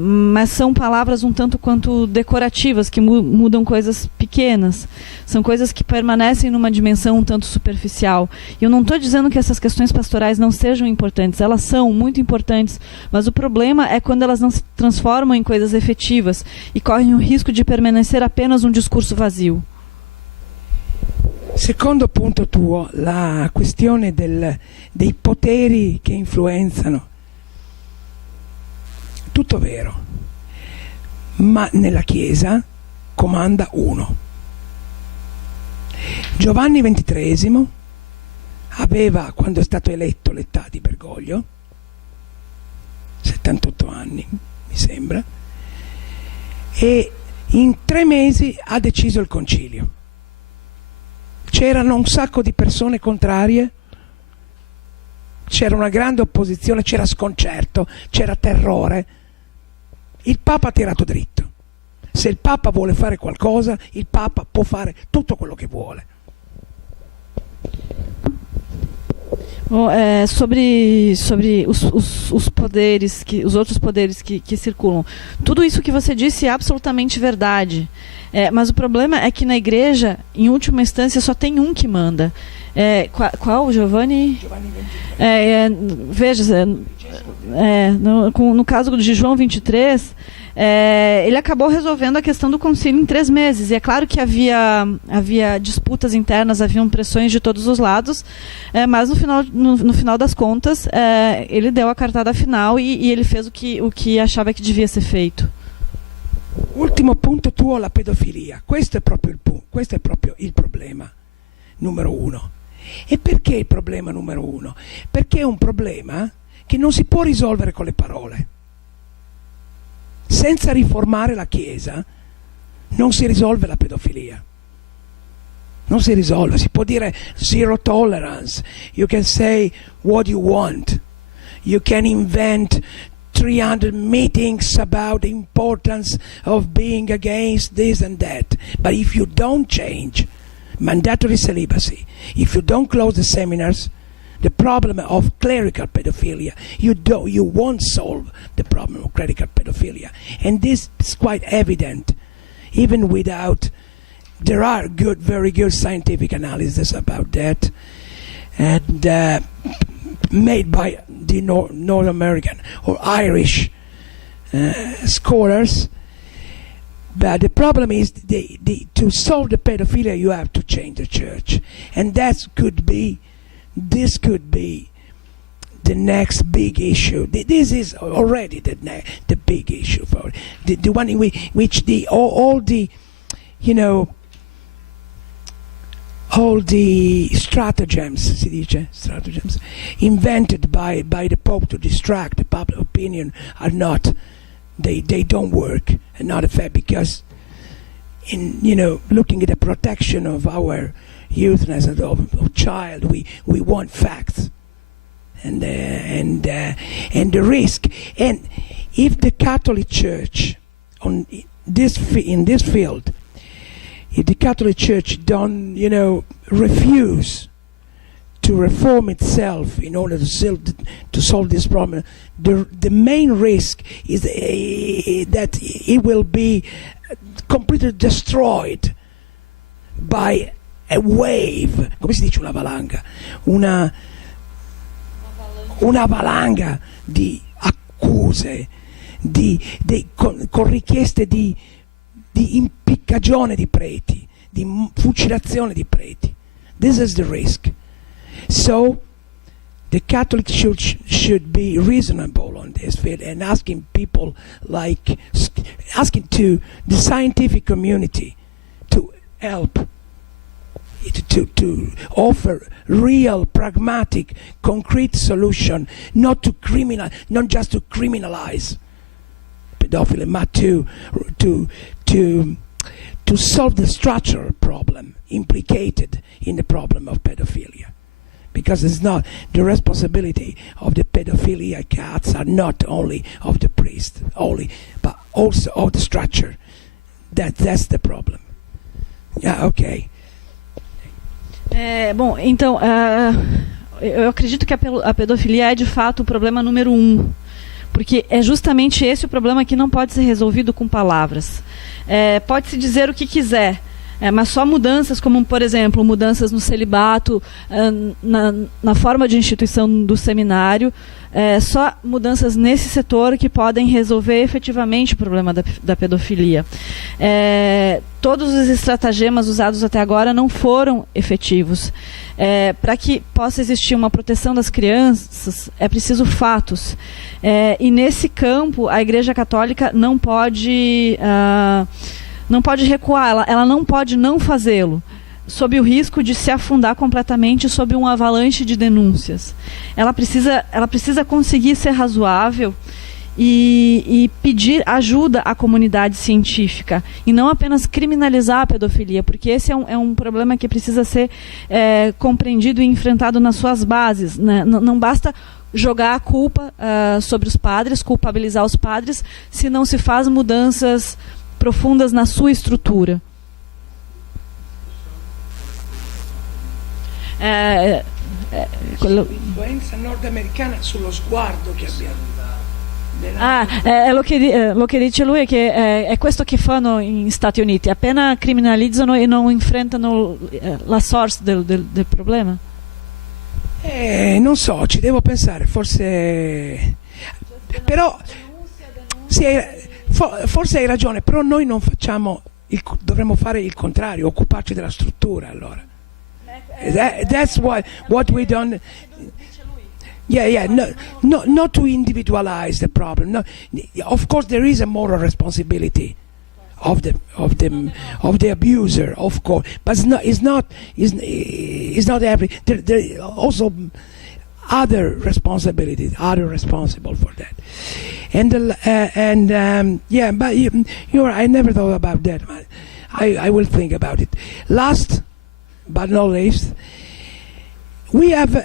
mas são palavras um tanto quanto decorativas, que mudam coisas pequenas. São coisas que permanecem numa dimensão um tanto superficial. E eu não estou dizendo que essas questões pastorais não sejam importantes, elas são muito importantes, mas o problema é quando elas não se transformam em coisas efetivas e correm o risco de permanecer apenas um discurso vazio. Secondo punto tuo, la questione dei poteri che influenzano. Tutto vero, ma nella Chiesa comanda uno. Giovanni XXIII aveva, quando è stato eletto, l'età di Bergoglio, 78 anni, mi sembra, e in 3 mesi ha deciso il concilio. C'erano un sacco di persone contrarie, c'era una grande opposizione, c'era sconcerto, c'era terrore. Il Papa ha tirato dritto. Se il Papa vuole fare qualcosa, il Papa può fare tutto quello che vuole. Sobre os poderes, os outros poderes que circulam. Tudo isso que você disse é absolutamente verdade. Mas o problema é que na igreja, em última instância, só tem um que manda. Qual, Giovanni? Veja, no caso de João 23, ele acabou resolvendo a questão do concílio em 3 meses. E é claro que havia disputas internas, haviam pressões de todos os lados, mas no final das contas, ele deu a cartada final e ele fez o que achava que devia ser feito. Ultimo punto tuo, la pedofilia. Questo è proprio il problema numero 1. E perché il problema numero 1? Perché è un problema che non si può risolvere con le parole. Senza riformare la Chiesa non si risolve la pedofilia. Non si risolve. Si può dire zero tolerance. You can say what you want. You can invent 300 meetings about the importance of being against this and that. But if you don't change mandatory celibacy, if you don't close the seminars, the problem of clerical pedophilia, you won't solve the problem of clerical pedophilia. And this is quite evident, even without, there are very good scientific analysis about that, and made by the North American or Irish scholars. But the problem is to solve the pedophilia you have to change the church, and this could be the next big issue. This is already the big issue for the one in which all the stratagems invented by the Pope to distract the public opinion are not. They don't work and not effective, because in looking at the protection of our youth as of child, we want facts and the risk. And if the Catholic Church in this field, if the Catholic Church don't refuse to reform itself in order to solve this problem, the main risk is that it will be completely destroyed by a wave. Come si dice una valanga? Una valanga di accuse, con richieste di impiccagione di preti, di fucilazione di preti. This is the risk. So the Catholic Church should be reasonable on this field and asking to the scientific community to help, to offer real, pragmatic, concrete solution, not just to criminalize pedophilia, but to solve the structural problem implicated in the problem of pedophilia. Because it's not the responsibility of the pedophilia cats are not only of the priest but also of the structure. That's the problem. Yeah, okay. Bom, então eu acredito que a pedofilia é de fato o problema número 1, porque é justamente esse o problema que não pode ser resolvido com palavras. Pode-se dizer o que quiser, Mas só mudanças como, por exemplo, mudanças no celibato, na forma de instituição do seminário, só mudanças nesse setor que podem resolver efetivamente o problema da pedofilia. Todos os estratagemas usados até agora não foram efetivos. Para que possa existir uma proteção das crianças, é preciso fatos. E nesse campo, a Igreja Católica não pode recuar, ela não pode não fazê-lo, sob o risco de se afundar completamente sob um avalanche de denúncias. Ela precisa conseguir ser razoável e pedir ajuda à comunidade científica, e não apenas criminalizar a pedofilia, porque esse é um problema que precisa ser compreendido e enfrentado nas suas bases, né? Não basta jogar a culpa sobre os padres, culpabilizar os padres, se não se faz mudanças profundas na sua estrutura. L'influenza nordamericana sullo sguardo che abbiamo. Lo che dice lui è che è questo che fanno in Stati Uniti, appena criminalizzano e non enfrentano la source del problema. Non so, ci devo pensare, forse, però sì, forse hai ragione, però noi non facciamo dovremmo fare il contrario, occuparci della struttura, allora. That's what we don't. Yeah. No, not to individualize the problem. No, of course, there is a moral responsibility of the abuser, of course, but it's not every. There are also other responsibilities, other responsible for that, yeah. But you're. I never thought about that. I will think about it. Last but not least, we have.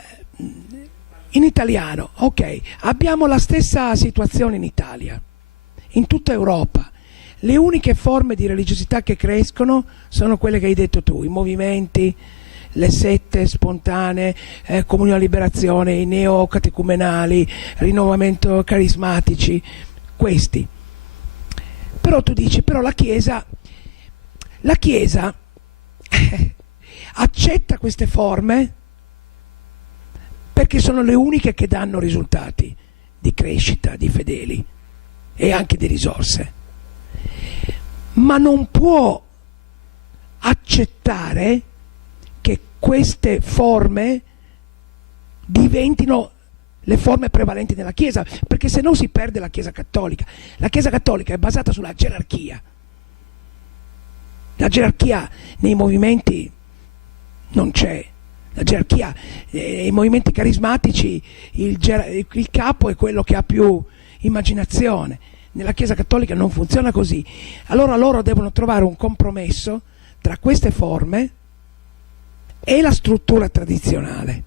In italiano, ok, abbiamo la stessa situazione in Italia, in tutta Europa. Le uniche forme di religiosità che crescono sono quelle che hai detto tu, i movimenti, le sette spontanee, Comunione Liberazione, i neocatecumenali, rinnovamento carismatici, questi. Però tu dici, però la Chiesa accetta queste forme perché sono le uniche che danno risultati di crescita, di fedeli e anche di risorse. Ma non può accettare che queste forme diventino le forme prevalenti nella Chiesa, perché se no si perde la Chiesa Cattolica. La Chiesa Cattolica è basata sulla gerarchia. La gerarchia nei movimenti non c'è. La gerarchia, i movimenti carismatici, il capo è quello che ha più immaginazione. Nella Chiesa Cattolica non funziona così. Allora loro devono trovare un compromesso tra queste forme e la struttura tradizionale.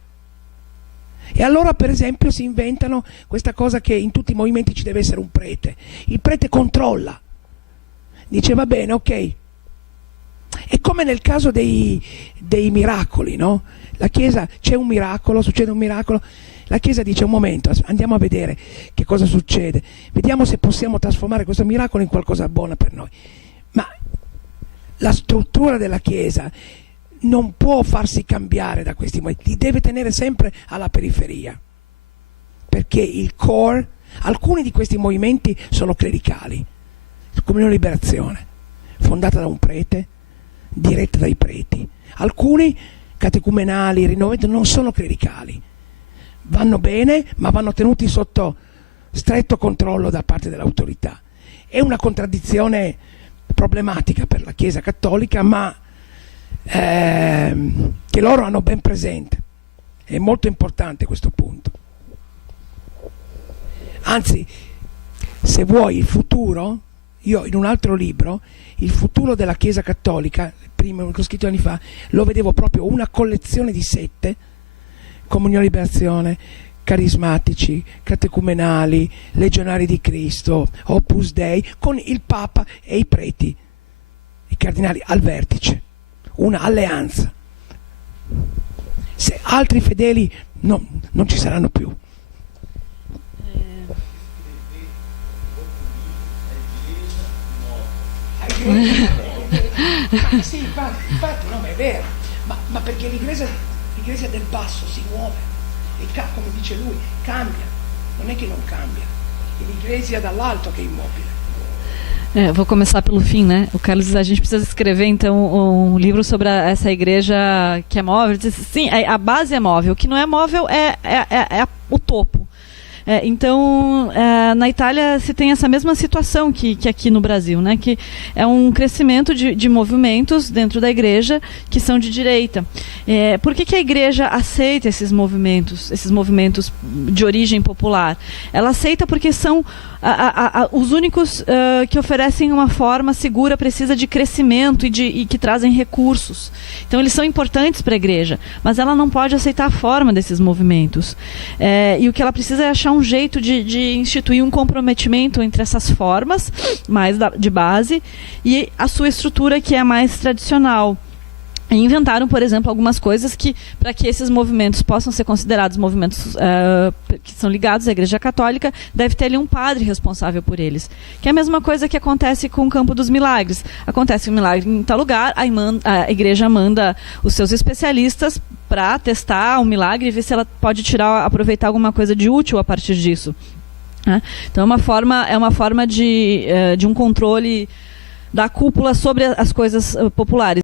E allora, per esempio, si inventano questa cosa che in tutti i movimenti ci deve essere un prete. Il prete controlla. Dice, va bene, ok. È come nel caso dei miracoli, no? La Chiesa, c'è un miracolo, succede un miracolo, la Chiesa dice un momento, andiamo a vedere che cosa succede, vediamo se possiamo trasformare questo miracolo in qualcosa buono per noi. Ma la struttura della Chiesa non può farsi cambiare da questi movimenti, li deve tenere sempre alla periferia, perché il core, alcuni di questi movimenti sono clericali, Comunione Liberazione, fondata da un prete, diretta dai preti, alcuni catecumenali, rinnovamento, non sono clericali, vanno bene ma vanno tenuti sotto stretto controllo da parte dell'autorità. È una contraddizione problematica per la Chiesa Cattolica, ma che loro hanno ben presente. È molto importante questo punto. Anzi, se vuoi il futuro, io in un altro libro, il futuro della Chiesa Cattolica, prima che ho scritto anni fa, lo vedevo proprio una collezione di sette, Comunione Liberazione, carismatici, catecumenali, legionari di Cristo, Opus Dei, con il Papa e i preti, i cardinali al vertice, una alleanza. Se altri fedeli non ci saranno più. Sì, infatti no, ma è vero, ma perché l'iglesia del basso si muove, e come dice lui, cambia, non è che non cambia, è l'iglesia dall'alto che è immobile. Vou começar pelo fim, né? O Carlos diz, a gente precisa escrever então um livro sobre essa igreja que é móvel. Diz, sim, a base é móvel, o que não é móvel é o topo. Então, na Itália se tem essa mesma situação que aqui no Brasil, né? Que é um crescimento de movimentos dentro da igreja que são de direita. Por que a igreja aceita esses movimentos de origem popular? Ela aceita porque são os únicos que oferecem uma forma segura, precisa de crescimento e que trazem recursos. Então, eles são importantes para a igreja, mas ela não pode aceitar a forma desses movimentos. E o que ela precisa é achar um jeito de instituir um comprometimento entre essas formas mais de base e a sua estrutura, que é mais tradicional. E inventaram, por exemplo, algumas coisas que, para que esses movimentos possam ser considerados movimentos que são ligados à Igreja Católica, deve ter ali um padre responsável por eles. Que é a mesma coisa que acontece com o Campo dos Milagres. Acontece um milagre em tal lugar, a Igreja manda os seus especialistas para testar o milagre e ver se ela pode aproveitar alguma coisa de útil a partir disso. Então é uma forma de um controle da cúpula sobre as coisas populares.